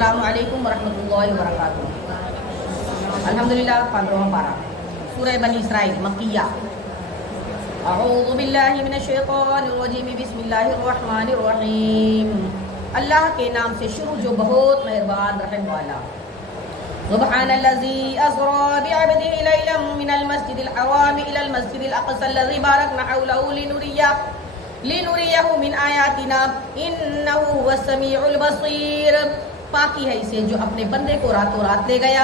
السلام علیکم ورحمۃ اللہ وبرکاتہ۔ الحمدللہ 15واں پارہ سورہ بنی اسرائیل مکیہ۔ اعوذ باللہ من الشیطان الرجیم بسم اللہ الرحمن الرحیم۔ اللہ کے نام سے شروع جو بہت مہربان رحم والا۔ سبحان الذی اسری بعبدہ لیلا من المسجد الحرام الی المسجد الاقصی الذی بارکنا حولہ لنریہ من آیاتنا انہ هو السمیع البصیر۔ پاکی ہے اسے جو اپنے بندے کو راتوں رات لے گیا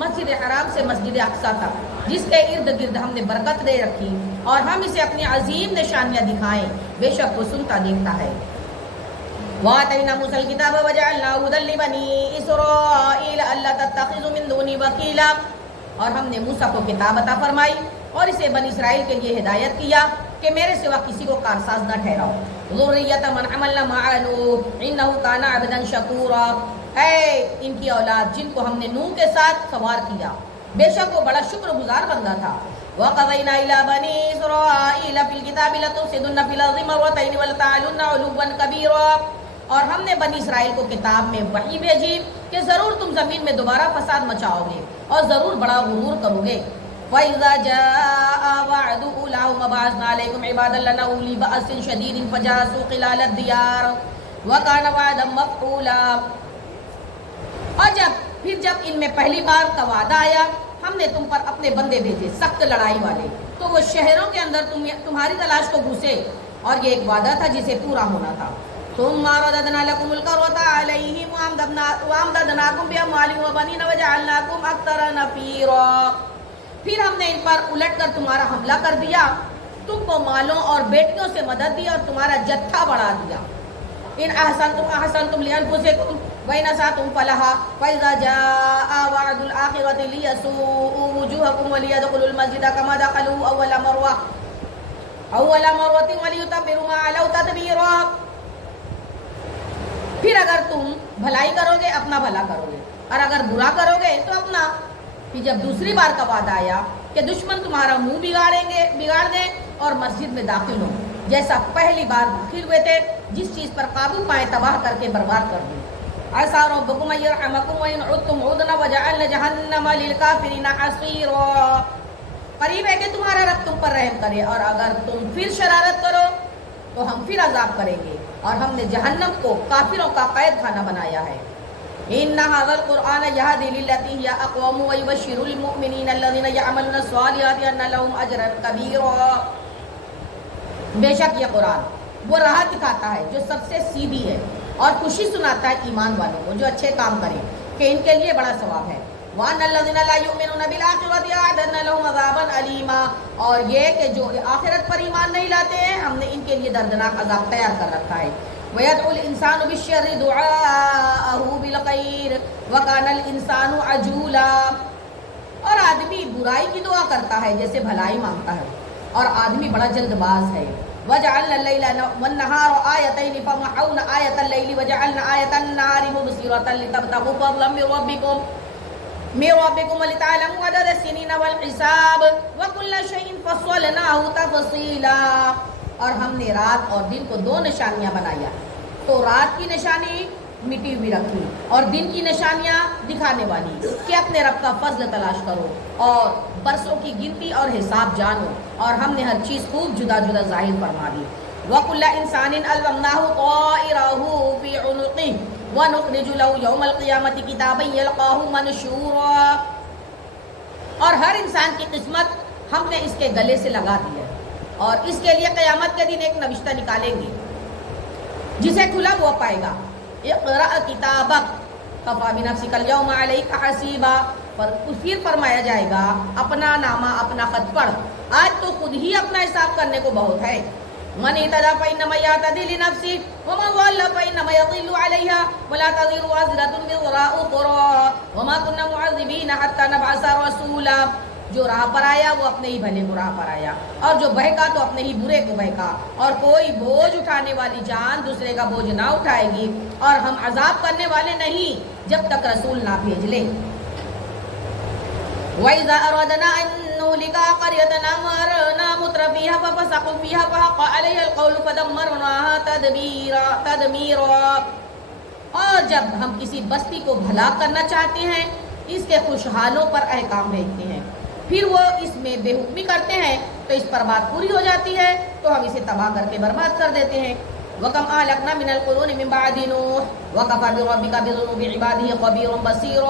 مسجد حرام سے مسجد اقصی تک، جس کے ارد گرد ہم نے برکت دے رکھی اور ہم اسے اپنی عظیم نشانیاں دکھائیں، بے شک وہ سنتا دیکھتا ہے۔ وَآتَيْنَا مُوسَى الْكِتَابَ وَجَعَلْنَاهُ هُدًى لِبَنِي إِسْرَائِيلَ أَلَّا تَتَّخِذُوا مِن دُونِي وَكِيلًا۔ اور ہم نے موسیٰ کو کتاب عطا فرمائی اور اسے بنی اسرائیل کے لیے ہدایت کیا کہ میرے سوا کسی کو کارساز نہ ٹھہراؤ۔ ذُرِّيَّةَ مَنْ حَمَلْنَا مَعَ نُوحٍ إِنَّهُ كَانَ عَبْدًا شَكُورًا۔ اے ان کی اولاد جن کو ہم نے نوح کے ساتھ سوار کیا، بے شک وہ بڑا شکر گزار بندہ تھا۔ وَقَضَيْنَا إِلَىٰ بَنِي إِسْرَائِيلَ فِي الْكِتَابِ لَتُفْسِدُنَّ فِي الْأَرْضِ مَرَّتَيْنِ وَلَتَعْلُنَّ عُلُوًّا كَبِيرًا۔ اور ہم نے بنی اسرائیل کو کتاب میں وحی بھیجی کہ ضرور تم زمین میں دوبارہ فساد مچاؤ گے اور ضرور بڑا غرور کرو گے۔ وَإِذَا جَاءَ وَعْدُ أُولَاهُمَا بَعَثْنَا عَلَيْكُمْ عِبَادًا لَنَا أُولِي بَأْسٍ شَدِيدٍ فَجَاسُوا خِلَالَ الدِّيَارِ وَكَانَ وَعْدًا مَفْعُولًا۔ اور جب ان میں پہلی بار کا وعدہ آیا، ہم نے تم پر اپنے بندے بھیجے سخت لڑائی والے، تو وہ شہروں کے اندر تمہاری تلاش کو گھسے، اور یہ ایک وعدہ تھا جسے پورا ہونا تھا۔ ثم رددنا لكم الكرة عليهم وامددناكم بأموال وبنين وجعلناكم أكثر نفيرا۔ پھر ہم نے ان پر الٹ کر تمہارا حملہ کر دیا، تم کو مالوں اور بیٹیوں سے مدد دی اور تمہارا جتھا بڑھا دیا۔ ان احسنتم لانفسکم وان اسأتم فلها فاذا جاء وعد الاخرة ليسوءوا وجوهكم وليدخلوا المسجد كما دخلوه اول مرة وليتبروا ما علوا تتبيرا۔ پھر اگر تم بھلائی کرو گے اپنا بھلا کرو گے، اور اگر برا کرو گے تو اپنا۔ پھر جب دوسری بار کا وعدہ آیا کہ دشمن تمہارا منہ بگاڑ دیں اور مسجد میں داخل ہو، جیسا پہلی بار داخل ہوئے تھے، جس چیز پر قابو پائے تباہ کر کے برباد کر دیں۔ عَسَىٰ رَبُّكُمْ أَن يَرْحَمَكُمْ وَإِنْ عُدْتُمْ عُدْنَا وَجَعَلْنَا جَهَنَّمَ لِلْكَافِرِينَ حَصِيرًا۔ قریب ہے کہ تمہارا رب تم پر رحم کرے، اور اگر تم پھر شرارت کرو تو ہم پھر عذاب کریں گے، اور ہم نے جہنم کو کافروں کا قید خانہ بنایا ہے۔ إِنَّ هَٰذَا الْقُرْآنَ يَهْدِي لِلَّتِي هِيَ أَقْوَمُ وَيُبَشِّرُ الْمُؤْمِنِينَ الَّذِينَ يَعْمَلُونَ الصَّالِحَاتِ أَنَّ لَهُمْ أَجْرًا كَبِيرًا۔ بے شک یہ قرآن وہ راہ دکھاتا ہے جو سب سے سیدھی ہے، اور خوشی سناتا ہے ایمان والوں کو جو اچھے کام کریں کہ ان کے لیے بڑا ثواب ہے۔ وَأَنَّ الَّذِينَ لَا يُؤْمِنُونَ بِالْآخِرَةِ أَعْتَدْنَا لَهُمْ عَذَابًا أَلِيمًا۔ اور یہ کہ جو آخرت پر ایمان نہیں لاتے ہیں، ہم نے ان کے لیے دردناک عذاب تیار کر رکھا ہے۔ وَيَدْعُو الْإِنسَانُ بِالشَّرِّ دُعَاءَهُ بِالْخَيْرِ وَكَانَ الْإِنسَانُ عَجُولًا۔ اور آدمی برائی کی دعا کرتا ہے جیسے بھلائی مانگتا ہے، اور آدمی بڑا جلد باز ہے۔ وَجَعَلْنَا اللَّيْلَ وَالنَّهَارَ آيَتَيْنِ فَمَحَوْنَا آيَةَ اللَّيْلِ وَجَعَلْنَا آيَةَ النَّهَارِ مُبْصِرَةً لِتَبْتَغُوا فَضْلًا مِّن رَّبِّكُمْ وَلِتَعْلَمُوا عَدَدَ السِّنِينَ وَالْحِسَابَ وَكُلَّ شَيْءٍ فَصَّلْنَاهُ تَفْصِيلًا۔ اور ہم نے رات اور دن کو دو نشانیاں بنایا، تو رات کی نشانی مٹی ہوئی رکھی اور دن کی نشانیاں دکھانے والی، کہ اپنے رب کا فضل تلاش کرو اور برسوں کی گنتی اور حساب جانو، اور ہم نے ہر چیز خوب جدا جدا ظاہر فرما دی۔ وَكُلَّ إِنسَانٍ أَلْزَمْنَاهُ طَائِرَهُ فِي عُنُقِهِ وَنُخْرِجُ لَهُ يَوْمَ الْقِيَامَةِ كِتَابًا يَلْقَاهُ مَنشُورًا۔ اور ہر انسان کی قسمت ہم نے اس کے گلے سے لگا دی ہے، اور اس کے لیے قیامت کے دن ایک نوشتہ نکالیں گے جسے کھلا ہوا پائے گا۔ اقرأ کتابک کفیٰ بنفسک اليوم علیک حسیبا۔ پھر فرمایا جائے گا اپنا نامہ اپنا خط پڑھ، آج تو خود ہی اپنا حساب کرنے کو بہت ہے۔ من اهتدى فإنما يهتدي لنفسه ومن ضل فإنما يضل عليها ولا تزر وازرة وزر أخرى وما كنا معذبين حتى نبعث رسولا۔ جو راہ پر آیا وہ اپنے ہی بھلے کو راہ پر آیا، اور جو بہکا تو اپنے ہی برے کو بہکا، اور کوئی بوجھ اٹھانے والی جان دوسرے کا بوجھ نہ اٹھائے گی، اور ہم عذاب کرنے والے نہیں جب تک رسول نہ بھیج لیں۔ وَإِذَا أَرَادْنَا أَن نُّهْلِكَ قَرْيَةً أَمَرْنَا مُتْرَفِيهَا فَفَسَقُوا فِيهَا فَحَقَّ عَلَيْهَا الْقَوْلُ فَدَمَّرْنَاهَا تَدْمِيرًا۔ اور جب ہم کسی بستی کو ہلاک کرنا چاہتے ہیں اس کے خوشحالوں پر احکام بھیجتے ہیں، پھر وہ اس میں بے حکمی کرتے ہیں تو اس پر بات پوری ہو جاتی ہے تو ہم اسے تباہ کر کے برباد کر دیتے ہیں۔ وَكَمْ أَهْلَكْنَا مِنَ الْقُرُونِ مِنْ بَعْدِ نُوحٍ وَكَفَىٰ بِرَبِّكَ بِذُنُوبِ عِبَادِهِ خَبِيرٌ بَصِيرٌ،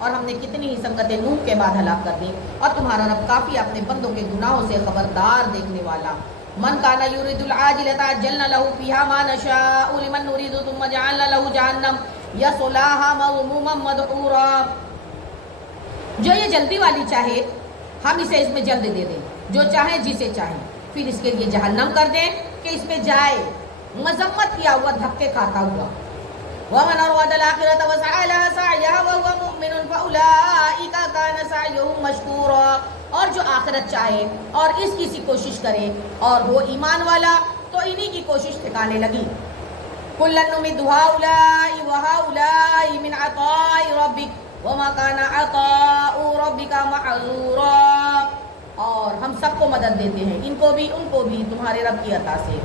اور ہم نے کتنی ہی سنگتیں نوح کے بعد ہلاک کر دیں، اور تمہارا رب کافی اپنے بندوں کے گناہوں سے خبردار دیکھنے والا۔ من كان يريد العاجلة عجلنا له فيها ما نشاء لمن نريد ثم جعلنا له جهنم يصلاها مذموما مدحورا، جو یہ جلدی والی چاہے ہم اسے اس میں جلد دے دیں، جو چاہیں جسے چاہیں، پھر اس کے لیے جہنم کر دیں کہ اس میں جائے مذمت کیا ہوا، دھکے کھاتا ہوا۔ وَمَنْ أَرَادَ الْآخِرَةَ وَسَعَىٰ لَهَا سَعْيَهَا وَهُوَ مُؤْمِنٌ فَأُولَٰئِكَ كَانَ سَعْيُهُم مَّشْكُورًا، اور جو آخرت چاہے اور اس کی سی کوشش کرے اور وہ ایمان والا، تو انہی کی کوشش ٹھکانے لگی۔ كُلًّا نُمِدُّ هَٰؤُلَاءِ وَهَٰؤُلَاءِ مِنْ عَطَاءِ رَبِّكَ وَمَا كَانَ عَطَاءُ رَبِّكَ مَحْظُورًا، اور ہم سب کو مدد دیتے ہیں، ان کو بھی تمہارے رب کی عطا سے،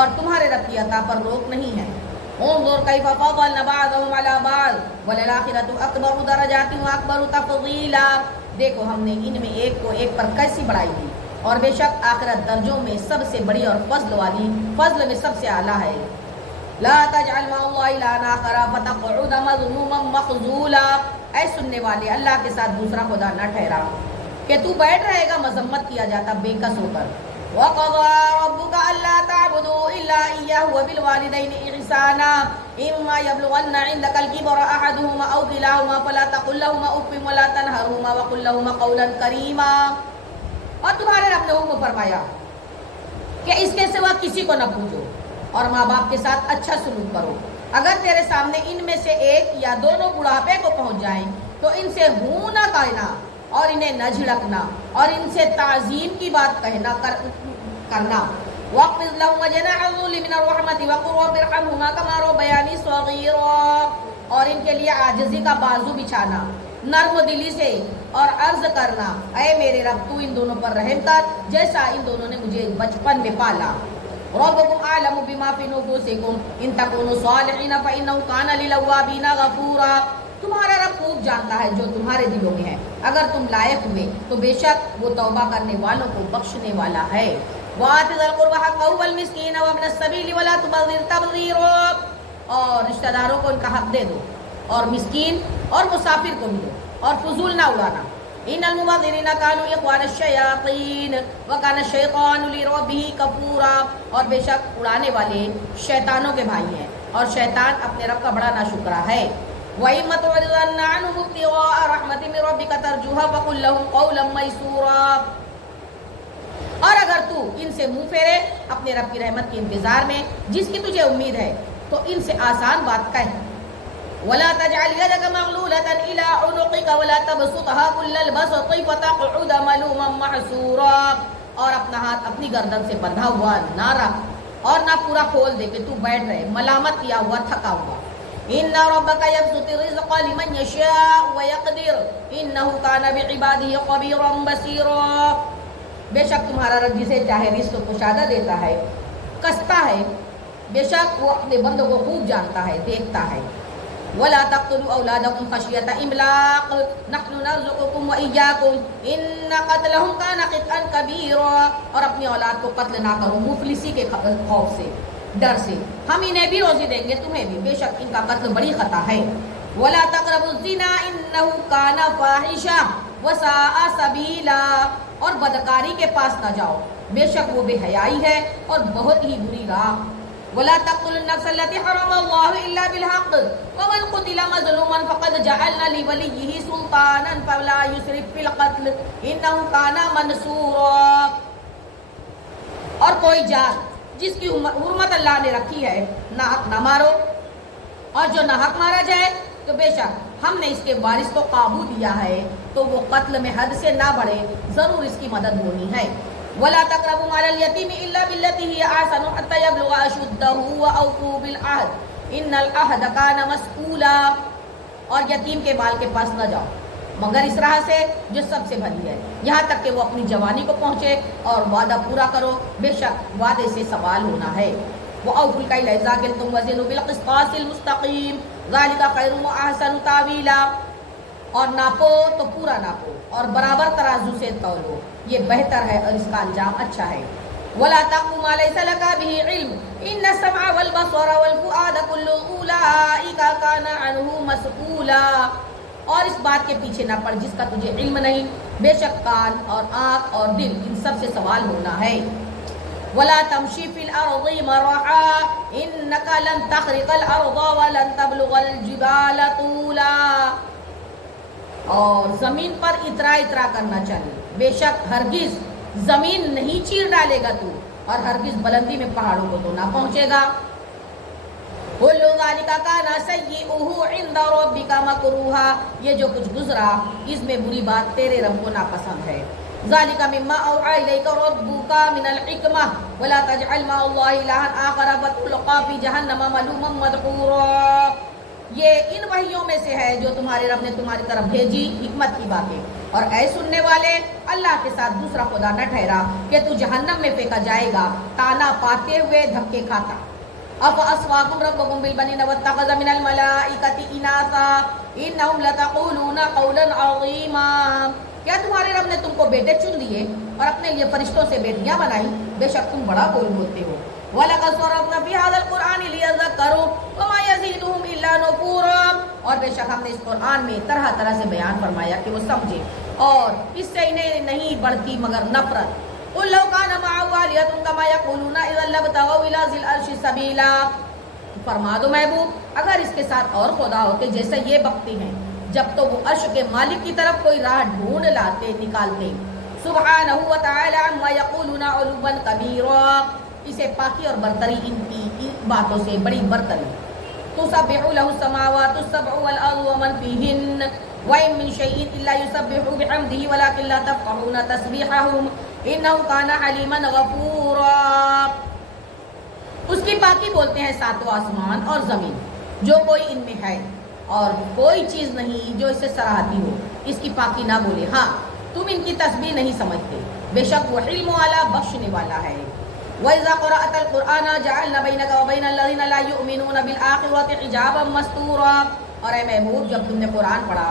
اور تمہارے رب کی عطا پر روک نہیں ہے۔ انظر کیف فضلنا بعضهم على بعض وللآخرة اکبر درجات واکبر تفضیلا، دیکھو ہم نے ان میں ایک کو ایک پر کیسی بڑائی دی، اور بے شک آخرت درجوں میں سب سے بڑی اور فضل میں سب سے اعلیٰ ہے۔ لا تجعل مع اللہ الہا آخر فتقعد مذموما مخذولا، اے سننے والے اللہ کے ساتھ دوسرا خدا نہ ٹھہرا کہ تو بیٹھ رہے گا مذمت کیا جاتا بے کس ہو کر۔ وَقَضَىٰ رَبُّكَ أَلَّا تَعْبُدُوا إِلَّا إِيَّاهُ وَبِالْوَالِدَيْنِ إِحْسَانًا إِمَّا يَبْلُغَنَّ عِندَكَ الْكِبَرَ أَحَدُهُمَا أَوْ كِلَاهُمَا فَلَا تَقُل لَّهُمَا أُفٍّ وَلَا تَنْهَرْهُمَا وَقُل لَّهُمَا قَوْلًا كَرِيمًا، اور تمہارے رب نے حکم فرمایا کہ اس کے سوا کسی کو نہ پوجو، اور ماں باپ کے ساتھ اچھا سلوک کرو۔ اگر تیرے سامنے ان میں سے ایک یا دونوں بڑھاپے کو پہنچ جائیں تو ان سے ہوں نہ کہنا اور انہیں نہ جھڑکنا اور ان سے تعظیم کی بات کرنا۔ وَاخْفِضْ لَهُمَا جَنَاحَ الذُّلِّ مِنَ الرَّحْمَةِ وَقُل رَّبِّ ارْحَمْهُمَا كَمَا رَبَّيَانِي صَغِيرًا، اور ان کے لیے عاجزی کا بازو بچھانا، نرم دلی سے، اور عرض کرنا اے میرے رب تو ان دونوں پر رحم کر جیسا ان دونوں نے مجھے بچپن میں پالا۔ رَبُّكُمْ أَعْلَمُ بِمَا فِي نُفُوسِكُمْ إِن تَكُونُوا صَالِحِينَ فَإِنَّهُ كَانَ لِلْأَوَّابِينَ غَفُورًا، تمہارا رب خوب جانتا ہے جو تمہارے دلوں میں ہے، اگر تم لائق ہوئے تو بے شک وہ توبہ کرنے والوں کو بخشنے والا ہے۔ وَآتِ ذَا الْقُرْبَىٰ حَقَّهُ وَالْمِسْكِينَ وَابْنَ السَّبِيلِ وَلَا تُبَذِّرْ تَبْذِيرًا، اور رشتہ داروں کو ان کا حق دے دو، اور مسکین اور مسافر کو بھی دو، اور فضول نہ اڑانا۔ ان المبذرین کانوا اخوان الشیاطین وکان الشیطان لربہ کفورا، اور بے شک اڑانے والے شیطانوں کے بھائی ہیں اور شیطان اپنے رب کا بڑا ناشکرا ہے۔ وَإِمَّا تُعْرِضَنَّ عَنْهُمُ ابْتِغَاءَ رَحْمَةٍ مِّن رَّبِّكَ تَرْجُوهَا فَقُل لَّهُمْ قَوْلًا مَّيْسُورًا، اور اگر تو ان سے منہ پھیرے اپنے رب کی رحمت کے انتظار میں جس کی تجھے امید ہے تو ان سے آسان بات کہہ۔ وَلَا تَجْعَلْ يَدَكَ مَغْلُولَةً إِلَىٰ عُنُقِكَ وَلَا تَبْسُطْهَا كُلَّ الْبَسْطِ فَتَقْعُدَ مَلُومًا مَّحْسُورًا، اور اپنا ہاتھ اپنی گردن سے بندھا ہوا نہ رکھ اور نہ پورا کھول دے کہ تو بیٹھ رہے ملامت کیا ہوا تھکا ہوا۔ إِنَّ رَبَّكَ يَبْسُطُ الرِّزْقَ لِمَن يَشَاءُ وَيَقْدِرُ إِنَّهُ كَانَ بِعِبَادِهِ خَبِيرًا بَصِيرًا، بے شک تمہارا رب جسے چاہے رزق کشادہ دیتا ہے، کستا ہے، بے شک وہ اپنے بندوں کو خوب جانتا ہے، دیکھتا ہے۔ وَلَا تَقْتُلُوا أَوْلَادَكُمْ خَشْيَةَ إِمْلَاقٍ نَحْنُ نَرْزُقُكُمْ وَإِيَّاكُمْ إِنَّ قَتْلَهُمْ كَانَ خِطْئًا كَبِيرًا، اور اپنی اولاد کو قتل نہ کرو مفلسی کے خوف سے، ڈر سے، ہم انہیں بھی روزی دیں گے تمہیں بھی، بے شک ان کا قتل بڑی خطا ہے۔ وَلَا تَقْرَبُوا الزِّنَا إِنَّهُ كَانَ فَاحِشَةً وَسَاءَ سَبِيلًا، اور بدکاری کے پاس نہ جاؤ، بے شک وہ بے حیائی ہے اور بہت ہی بری راہ۔ وَلَا تَقْتُلُوا النَّفْسَ الَّتِي حَرَّمَ اللَّهُ إِلَّا بِالْحَقِّ وَمَنْ قُتِلَ مَظْلُومًا فَقَدْ جَعَلْنَا لِوَلِيِّهِ سُلْطَانًا فَلَا يُسْرِفْ فِي الْقَتْلِ إِنَّهُ كَانَ مَنْصُورًا، اور کوئی جان جس کی حرمت اللہ نے رکھی ہے ناحق نہ مارو، اور جو ناحق مارا جائے تو بے شک ہم نے اس کے وارث کو قابو دیا ہے تو وہ قتل میں حد سے نہ بڑھے، ضرور اس کی مدد ہونی ہے۔ وَلَا تَقْرَبُوا مَالَ الْيَتِيمِ إِلَّا بِالَّتِي هِيَ أَحْسَنُ حَتَّىٰ يَبْلُغَ أَشُدَّهُ وَأَوْفُوا بِالْعَهْدِ إِنَّ الْعَهْدَ كَانَ مَسْئُولًا، اور یتیم کے مال کے پاس نہ جاؤ مگر اس راہ سے جو سب سے بھلی ہے، یہاں تک کہ وہ اپنی جوانی کو پہنچے، اور وعدہ پورا کرو، بے شک وعدے سے سوال ہونا ہے۔ وَأَوْفُوا الْكَيْلَ إِذَا كِلْتُمْ وَزِنُوا بِالْقِسْطَاسِ الْمُسْتَقِيمِ، ذالک خیر و احسن تاویلا، اور ناپو تو پورا ناپو اور برابر ترازو سے تولو، یہ بہتر ہے اور اس کا انجام اچھا ہے۔ ولا تقف ما ليس لك به علم ان السمع والبصر والفؤاد كل اولئك كان عنه مسؤولا، اور اس بات کے پیچھے نہ پڑ جس کا تجھے علم نہیں، بے شک کان اور آنکھ اور دل ان سب سے سوال ہونا ہے۔ ولا تمشي في الارض مرحا انك لن تخرق الارض ولن تبلغ الجبال طولا، اور زمین پر اترا اترا کرنا چاہیے، بے شک ہرگز زمین نہیں چیر ڈالے گا تو، اور ہرگز بلندی میں پہاڑوں کو تو نہ پہنچے گا۔ کل ذالک کان سیئہ عند ربک مکروہا، یہ جو کچھ گزرا اس میں بری بات تیرے رب کو ناپسند ہے۔ ذالک مما اوحی الیک ربک من الحکمہ ولا تجعل مع اللہ الہا آخر فتلقی فی جہنم ملوما مدحورا، یہ ان وحیوں میں سے ہے جو تمہارے رب نے تمہاری طرف بھیجی، حکمت کی باتیں، اور اے سننے والے اللہ کے ساتھ دوسرا خدا نہ ٹھہرا کہ تو جہنم میں پھینکا جائے گا تانا پاتے ہوئے دھکے کھاتا۔ افاصفاکم ربکم بالبنین واتخذ من الملائکۃ اناثا انہم لتقولون قولا عظیما، کیا تمہارے رب نے تم کو بیٹے چن لیے اور اپنے لیے فرشتوں سے بیٹیاں بنائی، بے شک تم بڑا بول بولتے ہو۔ وَلَقَدْ صَرَفْنَا فِي هَذَا الْقُرْآنِ لِيَذَّكَّرُوا وَمَا يَزِيدُهُمْ إِلَّا نُفُورًا، اور بے شک ہم نے اس قرآن میں طرح طرح سے بیان فرمایا کہ وہ سمجھے، اور اس سے انہیں نہیں بڑھتی مگر نفرت۔ قُلْ لَوْ كَانَ مَعَهُ آلِهَةٌ كَمَا يَقُولُونَ إِذًا لَّابْتَغَوْا إِلَىٰ ذِي الْعَرْشِ سَبِيلًا، فرما دو محبوب اگر اس کے ساتھ اور خدا ہوتے جیسے یہ بکتے ہیں، جب تو وہ عرش کے مالک کی طرف کوئی راہ ڈھونڈ لاتے نکالتے۔ سبحانہ وتعالی عما یقولون علوا کبیرا، اسے پاکی اور برتری ان کی باتوں سے بڑی برتری۔ تسبح له السماوات السبع والارض ومن فيهن وإن من شيء إلا يسبح بحمده ولكن لا تفقهون تسبيحهم إنه كان حليما غفورا، اس کی پاکی بولتے ہیں ساتوں آسمان اور زمین، جو کوئی ان میں ہے، اور کوئی چیز نہیں جو اسے سراہتی ہو اس کی پاکی نہ بولے، ہاں تم ان کی تسبیح نہیں سمجھتے، بے شک وہ علم والا بخشنے والا ہے۔ وَإِذَا قَرَأْتَ الْقُرْآنَ جَعَلْنَا بَيْنَكَ وَبَيْنَ الَّذِينَ لَا يُؤْمِنُونَ بِالْآخِرَةِ حِجَابًا مَسْتُورًا، اور اے محبوب جب تم نے قرآن پڑھا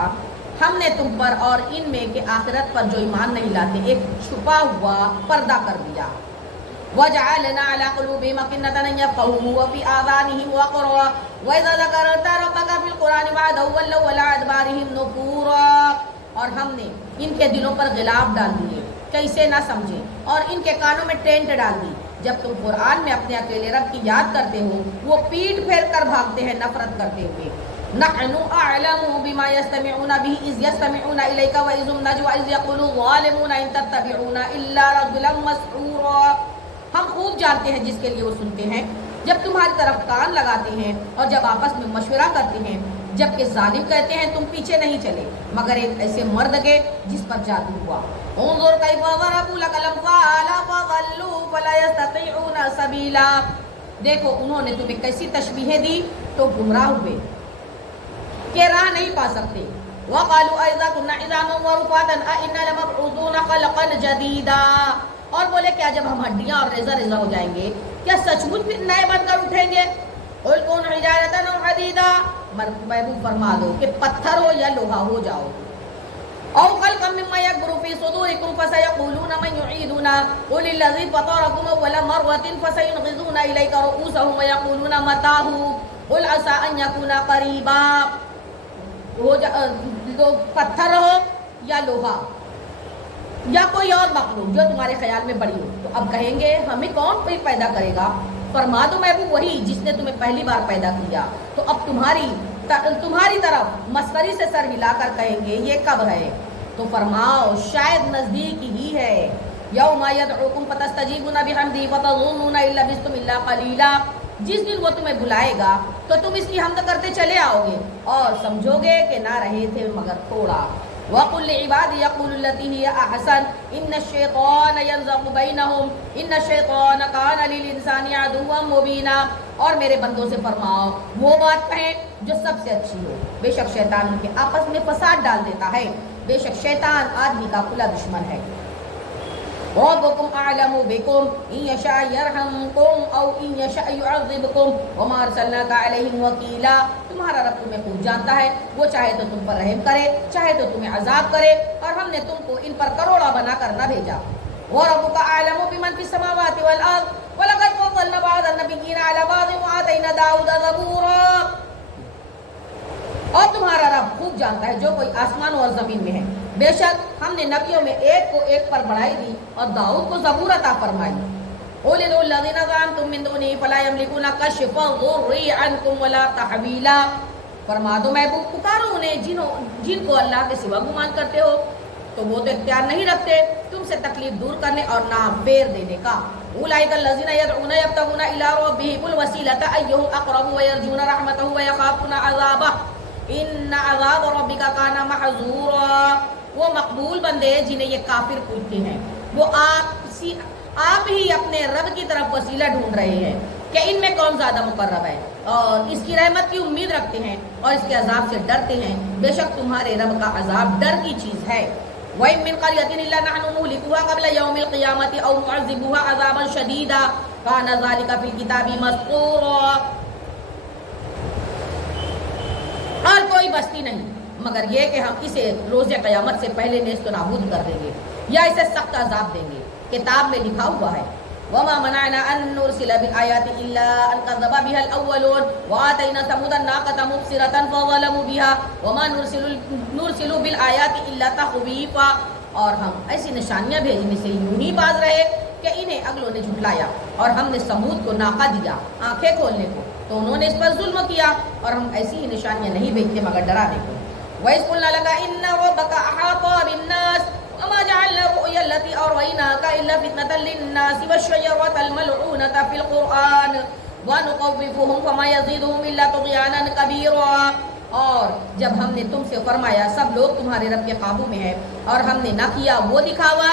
ہم نے تم پر اور ان میں کہ آخرت پر جو ایمان نہیں لاتے ایک چھپا ہوا پردہ کر دیا۔ وَجَعَلْنَا عَلَىٰ قُلُوبِهِمْ أَكِنَّةً أَن يَفْقَهُوهُ وَفِي آذَانِهِمْ وَقْرًا وَإِذَا ذَكَرْتَ رَبَّكَ فِي الْقُرْآنِ وَعْدَهُ وَلَّوْا عَلَىٰ أَدْبَارِهِمْ نُفُورًا، اور ہم نے ان کے دلوں پر غلاف ڈال دیے کہ اسے نہ سمجھیں، اور ان کے کانوں میں ٹینٹ ڈال دی، جب تم قرآن میں اپنے اکیلے رب کی یاد کرتے ہو وہ پیٹ پھیر کر بھاگتے ہیں نفرت کرتے ہوئے۔ نحن اعلم بما يستمعون به اذ يستمعون اليك واذ هم نجوى اذ يقول الظالمون ان تتبعون الا رجلا مسحورا، ہم خوب جانتے ہیں جس کے لیے وہ سنتے ہیں جب تمہاری طرف کان لگاتے ہیں اور جب آپس میں مشورہ کرتے ہیں، جبکہ ظالم کہتے ہیں تم پیچھے نہیں چلے مگر ایک ایسے مرد کے جس پر جادو ہوا۔ انظر کیف ضربوا لك الامثال فضلوا فلا يستطيعون سبیلا، دیکھو انہوں نے تمہیں کیسی تشبیہیں دی تو گمراہ ہوئے کہ راہ نہیں پا سکتے۔ وقالوا اذا كنا عظاما ورفاتا ائنا لمبعوثون خلقا جديدا، اور بولے کیا جب ہم ہڈیاں اور ریزہ ریزہ ہو جائیں گے کیا سچ مچ پھر نئے بن کر اٹھیں گے؟ قل كونوا حجارة أو حديدا، محبوب فرما دو کہ پتھر ہو یا لوہا ہو جاؤ۔ او خلقا مما يكبر في صدوركم فسيقولون من يعيدنا قل الذي فطركم اول مرة فسينغضون اليك رؤوسهم ويقولون متاه قل عسى ان يكون قريبا، پتھر ہو یا لوہا یا کوئی اور مخلوق جو تمہارے خیال میں بڑی ہو، تو اب کہیں گے ہمیں کون پیدا کرے گا؟ فرما دو محبوب وہی جس نے تمہیں پہلی بار پیدا کیا، تو اب تمہاری طرف مسخری سے سر ہلا کر کہیں گے یہ کب ہے؟ تو فرماؤ شاید نزدیک ہی ہے۔ یوم یدعوکم فتستجیبون بحمدہ فتظنون ان لبثتم الا قلیلا، جس دن وہ تمہیں بلائے گا تو تم اس کی حمد کرتے چلے آؤ گے اور سمجھو گے کہ نہ رہے تھے مگر تھوڑا۔ وَقُلْ لِعِبَادِي يَقُولُوا الَّتِي هِيَ أَحْسَنُ إِنَّ الشَّيْطَانَ يَنزَغُ بَيْنَهُمْ إِنَّ الشَّيْطَانَ كَانَ لِلْإِنسَانِ عَدُوًّا مُبِينًا، اور میرے بندوں سے فرماؤ وہ بات کہیں جو سب سے اچھی ہو، بے شک شیطان ان کے آپس میں فساد ڈال دیتا ہے، بے شک شیطان آدمی کا کھلا دشمن ہے۔ رَبُّكُمْ أَعْلَمُ بِكُمْ إِن يَشَاء يَرْحَمْكُمْ أَوْ إِن يَشَاء يُعَذِّبْكُمْ وَمَا أَرْسَلْنَاكَ عَلَيْهِمْ وَكِيلًا، تمہارا رب تمہیں خوب جانتا ہے، وہ چاہے تو تم پر رحم کرے، چاہے تو تمہیں عذاب کرے، اور ہم نے تم کو ان پر کروڑا بنا کر نہ بھیجا۔ وَرَبُّكَ أَعْلَمُ بِمَنْ فِي السَّمَاوَاتِ وَالْأَرْضِ وَلَقَدْ فَضَّلْنَا بَعْضَ النَّبِيِّينَ عَلَى بَعْضٍ وَآتَيْنَا دَاوُودَ زَبُورًا۔ اور تمہارا رب خوب جانتا ہے جو کوئی آسمان اور زمین میں ہے، بے شک ہم نے نبیوں میں ایک کو ایک پر بڑھائی دی اور داؤد کو زبور عطا فرمائی۔ قُلِ ادْعُوا الَّذِينَ زَعَمْتُم مِّن دُونِهِ فَلَا يَمْلِكُونَ كَشْفَ الضُّرِّ عَنكُمْ وَلَا تَحْوِيلًا۔ فرما دو محبوب پکارو انہیں جن کو اللہ کے سوا گمان کرتے ہو، تو وہ تو اختیار نہیں رکھتے تم سے تکلیف دور کرنے اور نام پھیر دینے کا۔ اولئک الذین یدعون یبتغون الی ربہم الوسیلۃ ایہم اقرب ویرجون رحمتہ ویخافون عذابہ ان عذاب ربک کان محذورا۔ وہ مقبول بندے جنہیں یہ کافر پوچھتے ہیں، وہ آپ ہی اپنے رب کی طرف وسیلہ ڈھونڈ رہے ہیں کہ ان میں کون زیادہ مقرب ہے، اور اس کی رحمت کی امید رکھتے ہیں اور اس کے عذاب سے ڈرتے ہیں۔ بے شک تمہارے رب کا عذاب ڈر کی چیز ہے۔ وَإِن مِّن قَرْيَةٍ إِلَّا نَحْنُ مُهْلِكُوهَا قَبْلَ يَوْمِ الْقِيَامَةِ أَوْ مُعَذِّبُوهَا عَذَابًا شَدِيدًا كَانَ ذَلِكَ فِي الْكِتَابِ مَسْطُورًا۔ اور کوئی بستی نہیں مگر یہ کہ ہم اسے روز قیامت سے پہلے نیست و نابود کر دیں گے یا اسے سخت عذاب دیں گے، کتاب میں لکھا ہوا ہے۔ وَمَا مَنَعْنَا أَن نُّرْسِلَ بِالْآيَاتِ إِلَّا أَن كَذَّبَ بِهَا الْأَوَّلُونَ وَآتَيْنَا ثَمُودَ النَّاقَةَ مُبْصِرَةً فَظَلَمُوا بِهَا وَمَا نُرْسِلُ بِالْآيَاتِ إِلَّا تَخْوِيفًا۔ اور ہم ایسی نشانیاں بھیجنے سے یوں ہی باز رہے کہ انہیں اگلوں نے جھٹلایا، اور ہم نے سمود کو ناقہ دیا آنکھیں کھولنے کو، تو انہوں نے اس پر ظلم کیا، اور ہم ایسی ہی نشانیاں نہیں بھیجتے مگر ڈرانے کو۔ وَإِذْ قُلْنَا لَكَ إِنَّ رَبَّكَ أَحَاطَ بِالنَّاسِ وَمَا جَعَلْنَا الرُّؤْيَا الَّتِي أَرَيْنَاكَ إِلَّا فِتْنَةً لِلنَّاسِ وَالشَّجَرَةَ الْمَلْعُونَةَ فِي الْقُرْآنِ وَنُخَوِّفُهُمْ فَمَا يَزِيدُهُمْ إِلَّا طُغْيَانًا كَبِيرًا۔ اور جب ہم نے تم سے فرمایا سب لوگ تمہارے رب کے قابو میں ہیں، اور ہم نے نہ کیا وہ دکھاوا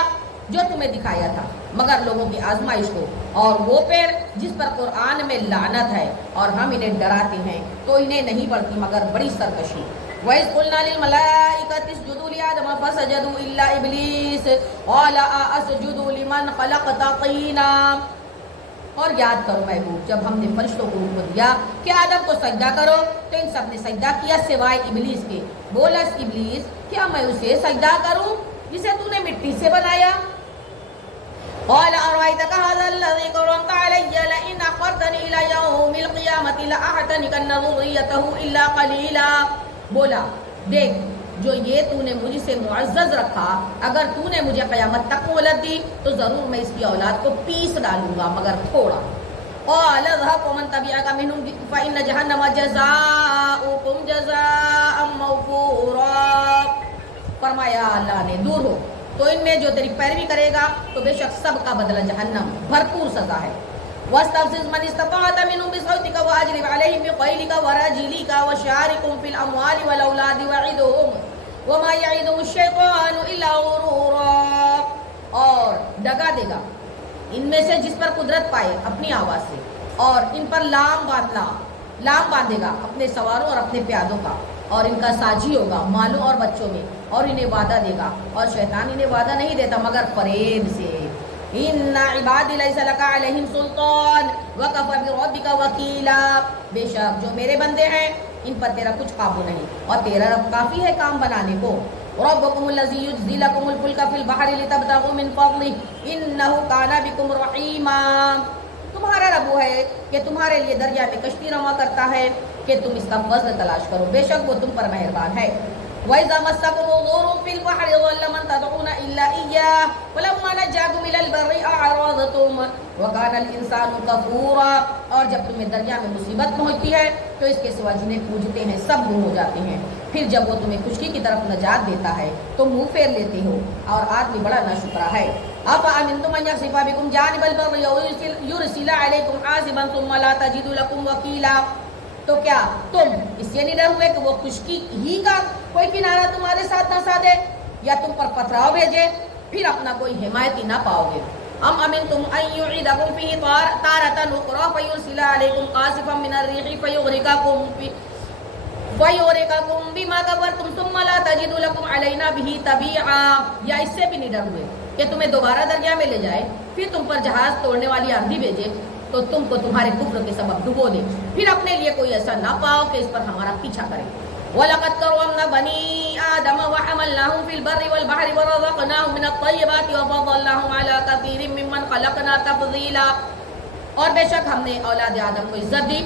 جو تمہیں دکھایا تھا مگر لوگوں کی آزمائش کو، اور وہ پیر جس پر قرآن میں لعنت ہے، اور ہم انہیں ڈراتے ہیں تو انہیں نہیں بڑھتی مگر بڑی سرکشی۔ وَإِذْ قُلْنَا لِلْمَلَائِكَةِ اسْجُدُوا لِآدَمَ فَسَجَدُوا إِلَّا إِبْلِيسَ قَالَ أَأَسْجُدُ لِمَنْ خَلَقْتَ طِينًا۔ اور یاد کرو محبوب جب ہم نے فرشتوں کو حکم دیا کہ آدم کو سجدہ کرو تو ان سب نے سجدہ کیا سوائے ابلیس کے۔ بولا ابلیس کیا میں اسے سجدہ کروں جسے تو نے مٹی سے بنایا؟ قال أرأيتك هذا الذي كرمت علي لئن أخرتني إلى يوم القيامة لأحتنكن ذريته إلا قليلا۔ بولا دیکھ جو یہ تو نے مجھ سے معزز رکھا، اگر تو نے مجھے قیامت تک مہلت دی تو ضرور میں اس کی اولاد کو پیس ڈالوں گا مگر تھوڑا۔ قال اذهب ومن تبعك منهم فإن جهنم جزاؤكم جزاء موفورا۔ فرمایا اللہ نے دور ہو، تو ان میں جو تیری پیروی کرے گا تو بے شک سب کا بدلہ جہنم بھرپور سزا ہے۔ واستفزز من استطعت منهم بصوتك واجلب عليهم بخيلك ورجلك وشاركهم في الاموال والاولاد وعدهم وما يعدهم الشيطان الا غرورا۔ اور دگا دے گا ان میں سے جس پر قدرت پائے اپنی آواز سے، اور ان پر لام باندھے گا اپنے سواروں اور اپنے پیادوں کا، اور ان کا ساجی ہوگا مالوں اور بچوں میں، اور انہیں وعدہ دے گا، اور شیطان انہیں وعدہ نہیں دیتا مگر فریب سے۔ ان عبادی لیس لک علیہم سلطان وکفی بربک وکیلا۔ بے شک جو میرے بندے ہیں ان پر تیرا کچھ قابو نہیں، اور تیرا رب کافی ہے کام بنانے کو۔ ربکم الذی یجزی لکم الفلک فی البحر لتبتغوا من فضلہ انہ کان بکم رحیما۔ تمہارا رب وہ ہے کہ تمہارے لیے دریا میں کشتی رواں کرتا ہے کہ تم اس کا فضل تلاش کرو، بے شک وہ تم پر مہربان ہے۔ وَإِذَا مَسَّكُمُ الضُّرُّ فِي الْبَحْرِ ضَلَّ مَن تَدْعُونَ إِلَّا إِيَّاهُ فَلَمَّا نَجَّاكُمْ إِلَى الْبَرِّ أَعْرَضْتُمْ وَكَانَ الْإِنسَانُ كَفُورًا۔ اور جب تمہیں دریا میں مصیبت پہنچتی ہے تو اس کے سوا جنہیں پوجتے ہیں سب گم ہو جاتے ہیں، پھر جب وہ تمہیں خشکی کی طرف نجات دیتا ہے تو منہ پھیر لیتے ہو، اور آدمی بڑا ناشکرا ہے۔ أَفَأَمِنْتُمْ أَن يَخْسِفَ بِكُمْ جَانِبَ الْبَرِّ أَوْ يُرْسِلَ عَلَيْكُمْ حَاصِبًا ثُمَّ لَا تَجِدُوا لَكُمْ وَكِيلًا۔ تو کیا تم اس سے نہیں ڈر ہوئے کہ وہ خشکی ہی کا کوئی کنارہ تمہارے ساتھ نہ سادے یا تم پر پتھراؤ بھیجے، پھر اپنا کوئی حمایتی نہ پاؤ گے؟ ام امنتم ان یعیدکم فیہ تارۃ اخری فیرسل علیکم قاصفا من الریح فیغرقکم بما کفرتم ثم لا تجدوا لکم علینا بہ تبیعا۔ یا اس سے بھی نہیں ڈر ہوئے کہ تمہیں دوبارہ دریا میں لے جائے، پھر تم پر جہاز توڑنے والی آندھی بھیجے، تو تم کو تمہارے کفر کے سبب ڈبو دے، پھر اپنے لیے کوئی ایسا نہ پاؤ کہ اس پر ہمارا پیچھا کرے۔ وَلَقَدْ كَرَّمْنَا بَنِي آدَمَ وَحَمَلْنَاهُمْ فِي الْبَرِّ وَالْبَحْرِ وَرَزَقْنَاهُم مِّنَ الطَّيِّبَاتِ وَفَضَّلْنَاهُمْ عَلَىٰ كَثِيرٍ مِّمَّنْ خَلَقْنَا تَفْضِيلًا۔ اور بے شک ہم نے اولاد آدم کو عزت دی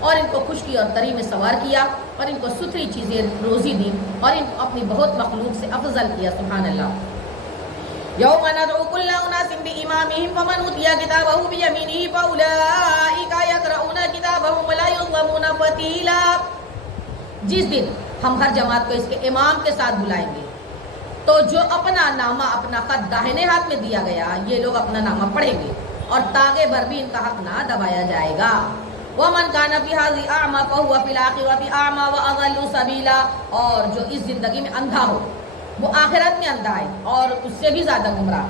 اور ان کو خشکی اور تری میں سوار کیا اور ان کو ستھری چیزیں روزی دی اور ان کو اپنی بہت مخلوق سے افضل کیا۔ سبحان اللہ۔ یوم ندعو کل اناس بامامہم فمن اوتی کتابہ بیمینہ فاولئک یقرؤون کتابہم ولا یظلمون فتیلا۔ جس دن ہم ہر جماعت کو اس کے امام کے ساتھ بلائیں گے تو جو اپنا نامہ اپنا خط داہنے ہاتھ میں دیا گیا یہ لوگ اپنا نامہ پڑھیں گے اور تاگے بھر بھی ان کا حق نہ دبایا جائے گا۔ وَمَنْ كَانَ فِي هَذِهِ أَعْمَىٰ فَهُوَ فِي الْآخِرَةِ أَعْمَىٰ وَأَضَلُّ سَبِيلًا۔ اور جو اس زندگی میں اندھا ہو وہ آخرت میں اندھا ہے اور اس سے بھی زیادہ گمراہ۔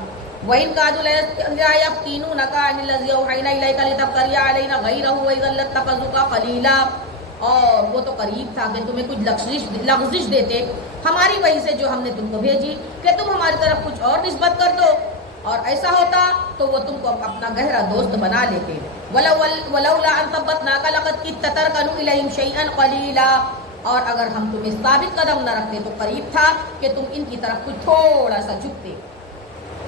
وَإِنْ كَادُوا لَيَفْتِنُونَكَ عَنِ الَّذِي أَوْحَيْنَا إِلَيْكَ لِتَفْتَرِيَ عَلَيْنَا غَيْرَهُ وَإِذًا لَاتَّخَذُوكَ خَلِيلًا۔ اور وہ تو قریب تھا کہ تمہیں کچھ لغزش دیتے ہماری وحی سے جو ہم نے تم کو بھیجی کہ تم ہماری طرف کچھ اور نسبت کر دو، اور ایسا ہوتا تو وہ تم کو اپنا گہرا دوست بنا لیتے۔ وَلَوْلَا أَن ثَبَّتْنَاكَ لَقَدْ كِدتَّ تَرْكَنُ إِلَيْهِمْ شَيْئًا قَلِيلًا۔ اور اگر ہم تمہیں ثابت قدم نہ رکھتے تو قریب تھا کہ تم ان کی طرف کچھ تھوڑا سا جھکتے۔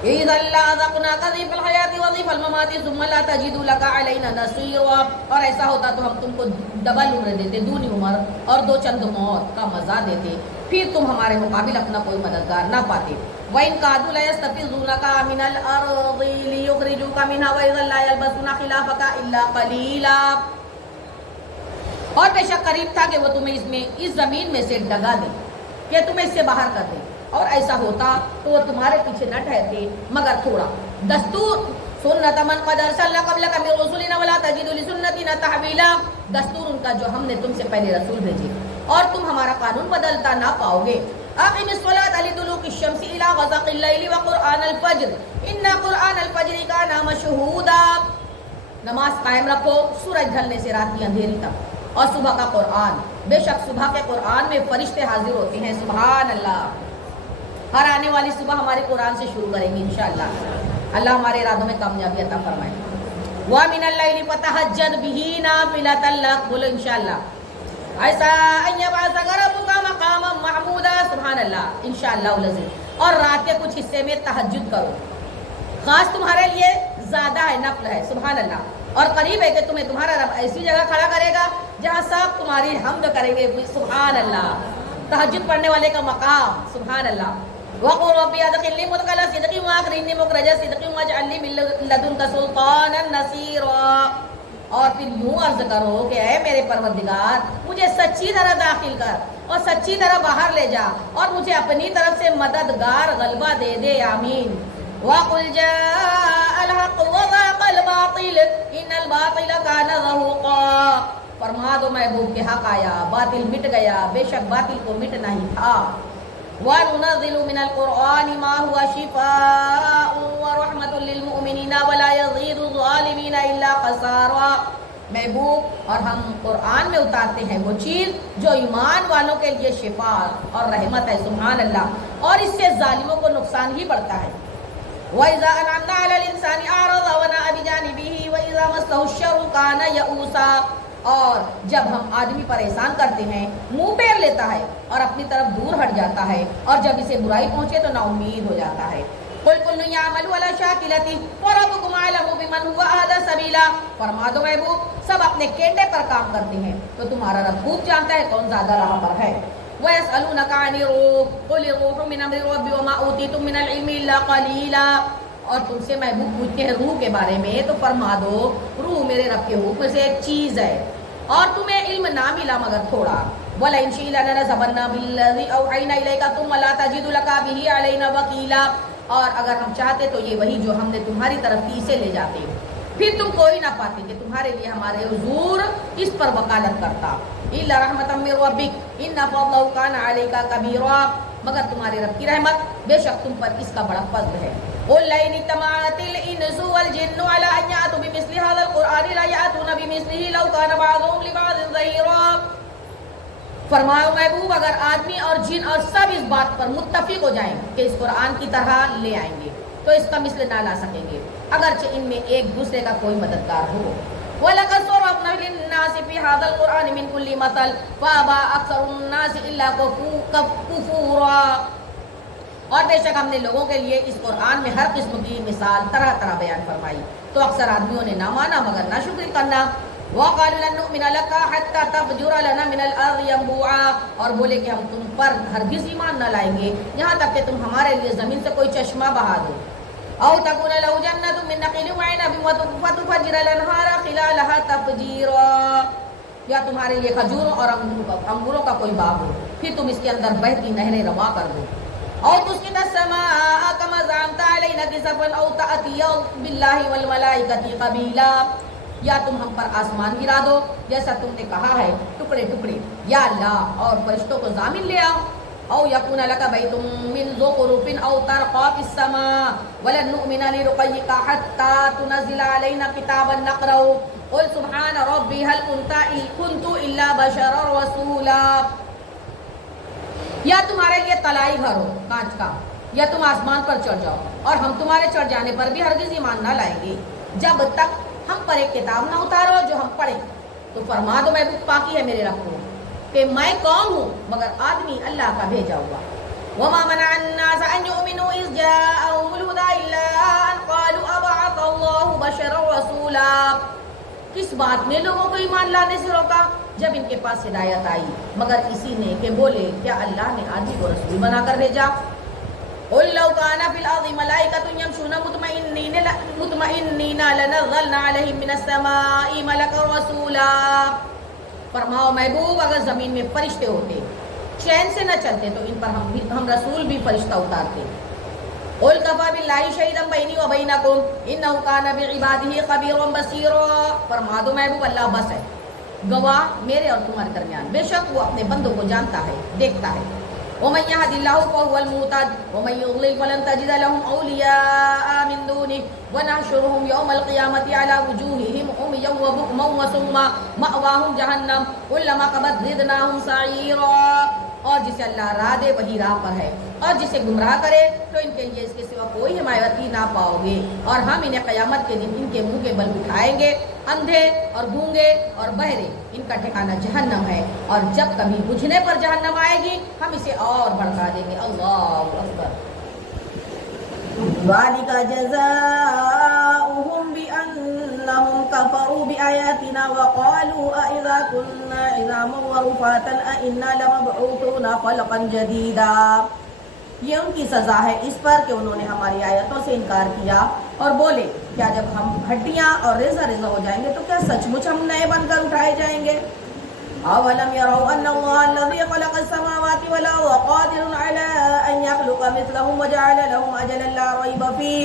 إِذًا لَّأَذَقْنَاكَ ضِعْفَ الْحَيَاةِ وَضِعْفَ الْمَمَاتِ ثُمَّ لَا تَجِدُ لَكَ عَلَيْنَا نَصِيرًا۔ اور ایسا ہوتا تو ہم تم کو ڈبل عمر دیتے، دونی عمر اور دو چند موت کا مزہ دیتے، پھر تم ہمارے مقابل اپنا کوئی مددگار نہ پاتے۔ وَإِنْ كَادُوا لَيَسْتَفِزُّونَكَ مِنَ الْأَرْضِ لِيُخْرِجُوكَ مِنْهَا وَإِذًا لَّا يَلْبَثُونَ خِلَافَكَ إِلَّا قَلِيلًا۔ اور بے شک قریب تھا کہ وہ تمہیں اس زمین میں سے ڈگا دے کہ تمہیں اس سے باہر کر دے، اور ایسا ہوتا تو وہ تمہارے پیچھے نہ ٹھہرتے مگر تھوڑا۔ دستور سنت من قد ارسلنا قبلک من رسلنا ولا تجد لسنتنا تحویلا۔ دستور ان کا جو ہم نے تم سے پہلے رسول بھیجے اور تم ہمارا قانون بدلتا نہ پاؤ گے۔ اقم الصلاة لدلوک الشمس الى غسق اللیل وقرآن الفجر ان قرآن الفجر کان مشہودا۔ نماز قائم رکھو سورج ڈھلنے سے رات کی اندھیری تک، اور صبح کا قرآن، بے شک صبح کے قرآن میں فرشتے حاضر ہوتے ہیں۔ سبحان اللہ۔ ہر آنے والی صبح ہمارے قرآن سے شروع کریں گے انشاءاللہ۔ اللہ ہمارے ارادوں میں کامیابی عطا فرمائے۔ وَمِنَ اللَّيْلِ فَتَهَجَّدْ بِهِ نَافِلَةً لَكَ، بولو انشاءاللہ۔ ایسا ان یبعثک ربک مقاما محمودا، سبحان اللہ، انشاءاللہ العزیز۔ اور رات کے کچھ حصے میں تہجد کرو، خاص تمہارے لیے زیادہ ہے، نفل ہے، سبحان اللہ۔ اور قریب ہے کہ تمہیں تمہارا رب ایسی جگہ کھڑا کرے گا جہاں سب تمہاری حمد کریں گے، سبحان اللہ۔ تہجد پڑھنے والے کا مقام، سبحان اللہ۔ وَقُلْ رَبِّ أَدْخِلْنِي مُدْخَلَ صِدْقٍ وَأَخْرِجْنِي مُخْرَجَ صِدْقٍ وَاجْعَل لِّي مِن لَّدُنكَ سُلْطَانًا نَّصِيرًا۔ اور پھر یوں عرض کرو کہ اے میرے پروردگار، مجھے سچی طرح داخل کر اور سچی طرح باہر لے جا، اور مجھے اپنی طرف سے مددگار غلبہ دے دے، آمین۔ وَقُلْ جَاءَ الْحَقُّ وَزَهَقَ الْبَاطِلُ إِنَّ الْبَاطِلَ كَانَ زَهُوقًا۔ فرما دو محبوب کہ حق آیا، باطل مٹ گیا، بے شک باطل کو مٹنا ہی تھا۔ وَنُنَزِّلُ مِنَ الْقُرْآنِ مَا هُوَ شِفَاءٌ وَرَحْمَةٌ لِّلْمُؤْمِنِينَ وَلَا يَزِيدُ الظَّالِمِينَ إِلَّا خَسَارًا۔ محبوب، اور ہم قرآن میں اتارتے ہیں وہ چیز جو ایمان والوں کے لیے شفا اور رحمت ہے، سبحان اللہ، اور اس سے ظالموں کو نقصان ہی بڑھتا ہے۔ وَإِذَا أَنْعَمْنَا عَلَى الْإِنسَانِ أَعْرَضَ وَنَأَىٰ بِجَانِبِهِ وَإِذَا مَسَّهُ الشَّرُّ كَانَ يَئُوسًا۔ اور جب ہم آدمی پر احسان کرتے ہیں منہ پھیر لیتا ہے اور اپنی طرف دور ہٹ جاتا ہے، اور جب اسے برائی پہنچے تو نا امید ہو جاتا ہے۔ قُلْ كُلٌّ يَعْمَلُ عَلَىٰ شَاكِلَتِهِ وَرَبُّكُمْ أَعْلَمُ بِمَنْ هُوَ أَهْدَىٰ سَبِيلًا۔ فرما دو محبوب، سب اپنے کینڈے پر کام کرتے ہیں تو تمہارا رب خوب جانتا ہے کون زیادہ راہ پر ہے۔ وَيَسْأَلُونَكَ عَنِ الرُّوحِ قُلِ الرُّوحُ مِنْ أَمْرِ رَبِّي وَمَا أُوتِيتُم مِّنَ الْعِلْمِ إِلَّا قَلِيلًا۔ اور تم سے محبوب پوچھتے ہیں روح کے بارے میں تو فرما دو روح میرے رب کے حکم سے ایک چیز ہے اور تمہیں علم نہ ملا مگر تھوڑا۔ وَلَئِن شِئْنَا لَنَذْهَبَنَّ بِالَّذِي أَوْحَيْنَا إِلَيْكَ ثُمَّ لَا تَجِدُ لَكَ بِهِ عَلَيْنَا وَكِيلًا۔ اور اگر ہم چاہتے تو یہ وہی جو ہم نے تمہاری طرف کی اسے لے جاتے، پھر تم کوئی نہ پاتے کہ تمہارے لیے ہمارے حضور اس پر وکالت کرتا۔ إِلَّا رَحْمَةً مِّن رَّبِّكَ إِنَّ فَضْلَهُ كَانَ عَلَيْكَ كَبِيرًا۔ مگر تمہارے رب کی رحمت بے شک تم پر اس کا بڑا فضل ہے۔ قُل لَّئِنِ اجْتَمَعَتِ الْإِنسُ وَالْجِنُّ عَلَىٰ أَن يَأْتُوا بِمِثْلِ هَٰذَا الْقُرْآنِ لَا يَأْتُونَ بِمِثْلِهِ لَوْ كَانَ بَعْضُهُمْ لِبَعْضٍ ظَهِيرًا۔ فرماؤ محبوب، اگر آدمی اور جن اور سب اس بات پر متفق ہو جائیں کہ اس قرآن کی طرح لے آئیں گے تو اس کا مثل نہ لا سکیں گے اگرچہ ان میں ایک دوسرے کا کوئی مددگار ہو. وَلَقَدْ صَرَفْنَا لِلنَّاسِ فِي هَذَا الْقُرْآنِ مِنْ كُلِّ مَثَلٍ فَأَبَى أَكْثَرُ النَّاسِ إِلَّا كُفُورًا. اور بے شک ہم نے لوگوں کے لیے اس قرآن میں ہر قسم کی مثال طرح طرح بیان فرمائی تو اکثر آدمیوں نے نہ مانا مگر ناشکری کرنا. وَقَالُوا لَن نُؤْمِنَ لَكَ حَتَّى تَفْجُرَ لَنَا مِنَ الْأَرْضِ يَنبُوعًا. اور بولے کہ ہم تم پر ہرگز ایمان نہ لائیں گے یہاں تک کہ تم ہمارے لیے زمین سے کوئی چشمہ بہا دو. أَوْ تَكُونَ لَهُ جَنَّةٌ مِّن نَخِيلٍ وَعِنَبٍ فَتُفَجِّرَ الْأَنْهَارَ خِلَالَهَا تَفْجِيرًا. یا تمہارے لیے کھجوروں اور انگوروں کا کوئی باغ ہو پھر تم اس کے اندر بہتی نہریں روا کر دو. أَوْ تُسْقِطَ السَّمَاءَ كَمَا زَعَمْتَ عَلَيْنَا كِسَفًا أَوْ تَأْتِيَ بِاللَّهِ وَالْمَلَائِكَةِ قَبِيلًا. یا تم ہم پر آسمان گرا دو جیسا تم نے کہا ہے ٹکڑے ٹکڑے یا اللہ اور فرشتوں کو ضامن لے آؤ. او یکون لک بیت من زخرف او ترقى في السماء ولن نؤمن لرقيك حتى تنزل علينا كتابا نقرأه قل سبحان ربي هل كنت الا بشرا رسولا. یا تمہارے لیے طلائی گھر ہو کانچ کا یا تم آسمان پر چڑھ جاؤ اور ہم تمہارے چڑھ جانے پر بھی ہرگز ایمان نہ لائیں گے جب تک ہم پر ایک کتاب نہ اتارو جو ہم پڑھیں. تو فرما دو محبوب پاکی ہے میرے رب کو کہ میں کون ہوں مگر آدمی اللہ کا بھیجا ہوا. وَمَا مَنَعَ النَّاسَ أَن يُؤْمِنُوا إِذْ جَاءَهُمُ الْهُدَىٰ إِلَّا أَن قَالُوا أَبَعَثَ اللَّهُ بَشَرًا رَّسُولًا. کس بات نے لوگوں کو ایمان لانے سے روکا جب ان کے پاس ہدایت آئی مگر اسی نے کہ بولے کیا اللہ نے آدمی کو رسول بنا کر بھیجا. قُل لَّوْ كَانَ فِي الْأَرْضِ مَلَائِكَةٌ يَمْشُونَ مُطْمَئِنِّينَ لَنَزَّلْنَا عَلَيْهِم مِّنَ السَّمَاءِ مَلَكًا رَّسُولًا. فرماؤ محبوب اگر زمین میں فرشتے ہوتے چین سے نہ چلتے تو ان پر ہم رسول بھی فرشتہ اتارتے. قُلْ كَفَىٰ بِاللَّهِ شَهِيدًا بَيْنِي وَبَيْنَكُمْ إِنَّهُ كَانَ بِعِبَادِهِ خَبِيرًا بَصِيرًا. فرما دو محبوب اللہ بس ہے گواہ میرے اور تمہارے درمیان بے شک وہ اپنے بندوں کو جانتا ہے دیکھتا ہے. وَمَن يَهْدِ اللَّهُ فَهُوَ الْمُهْتَدِ وَمَن يُضْلِلْ فَلَن تَجِدَ لَهُمْ أَوْلِيَاءَ مِن دُونِهِ وَنَحْشُرُهُمْ يَوْمَ الْقِيَامَةِ عَلَىٰ وُجُوهِهِمْ عُمْيًا وَبُكْمًا وَصُمًّا مَأْوَاهُمْ جَهَنَّمُ كُلَّمَا خَبَتْ زِدْنَاهُمْ سَعِيرًا. اور جسے اللہ راہ دے وہی راہ پر ہے اور جسے گمراہ کرے تو ان کے لیے اس کے سوا کوئی حمایتی نہ پاؤ گے. اور ہم انہیں قیامت کے دن ان کے منہ کے بل اٹھائیں گے. اندھے اور گونگے اور بہرے ان کا ٹھکانہ جہنم ہے اور جب کبھی بجھنے پر جہنم آئے گی ہم اسے اور بھڑکا دیں گے. اللہ اکبر. ذَلِكَ جَزَاؤُهُم بِأَنَّهُمْ كَفَرُوا بِآيَاتِنَا وَقَالُوا أَإِذَا كُنَّا عِظَامًا وَرُفَاتًا أَإِنَّا لَمَبْعُوثُونَ خَلْقًا جَدِيدًا. یہ ان کی سزا ہے اس پر کہ انہوں نے ہماری آیتوں سے انکار کیا اور بولے کیا جب ہم ہڈیاں اور ریزہ ریزہ ہو جائیں گے تو کیا سچ مچ ہم نئے بن کر اٹھائے جائیں گے. أَوَلَمْ يَرَوْا أَنَّ اللَّهَ الَّذِي خَلَقَ السَّمَاوَاتِ وَالْأَرْضَ قَادِرٌ عَلَىٰ أَن يَخْلُقَ مِثْلَهُمْ وَجَعَلَ لَهُمْ أَجَلًا لَّا رَيْبَ فِيهِ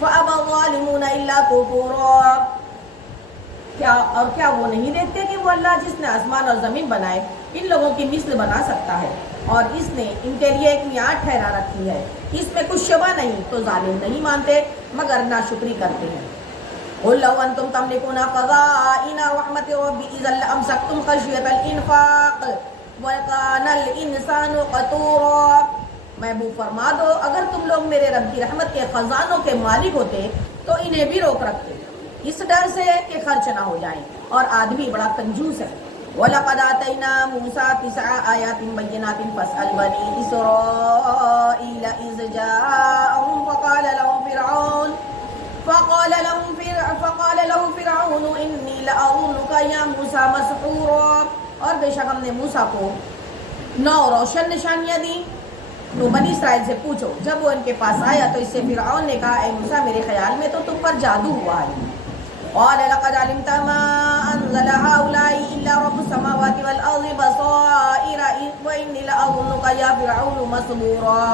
فَأَبَى الظَّالِمُونَ إِلَّا كُفُورًا. کیا وہ نہیں دیکھتے کہ وہ اللہ جس نے آسمان اور زمین بنائے ان لوگوں کی مثل بنا سکتا ہے اور اس نے ان کے لیے ایک میعاد ٹھہرا رکھی ہے اس میں کچھ شبہ نہیں تو ظالم نہیں مانتے مگر ناشکری کرتے ہیں. قُل لَّوْ أَنتُمْ تَمْلِكُونَ خَزَائِنَ رَحْمَةِ رَبِّي إِذًا لَّأَمْسَكْتُمْ خَشْيَةَ الْإِنفَاقِ وَكَانَ الْإِنسَانُ قَتُورًا. محبوب فرما دو اگر تم لوگ میرے رب کی رحمت کے خزانوں کے مالک ہوتے تو انہیں بھی روک رکھتے اس ڈر سے کہ خرچ نہ ہو جائیں اور آدمی بڑا کنجوس ہے. وَلَقَدْ آتَيْنَا مُوسَىٰ 9 آيَاتٍ بَيِّنَاتٍ فَاسْأَلْ بَنِي إِسْرَائِيلَ إِذْ جَاءَهُمْ فقال له فرعون إني لأظنك يا موسى مسحورا. اور بے شک ہم نے موسیٰ کو 9 روشن نشانیاں دی تو بنی اسرائیل سے پوچھو. جب وہ ان کے پاس آیا تو اس سے فرعون نے کہا اے موسیٰ میرے خیال میں تو تم پر جادو ہوا ہے. قال لقد علمت ما أنزل هؤلاء إلا رب السماوات والأرض بصائر وإني لأظنك يا فرعون مسحورا.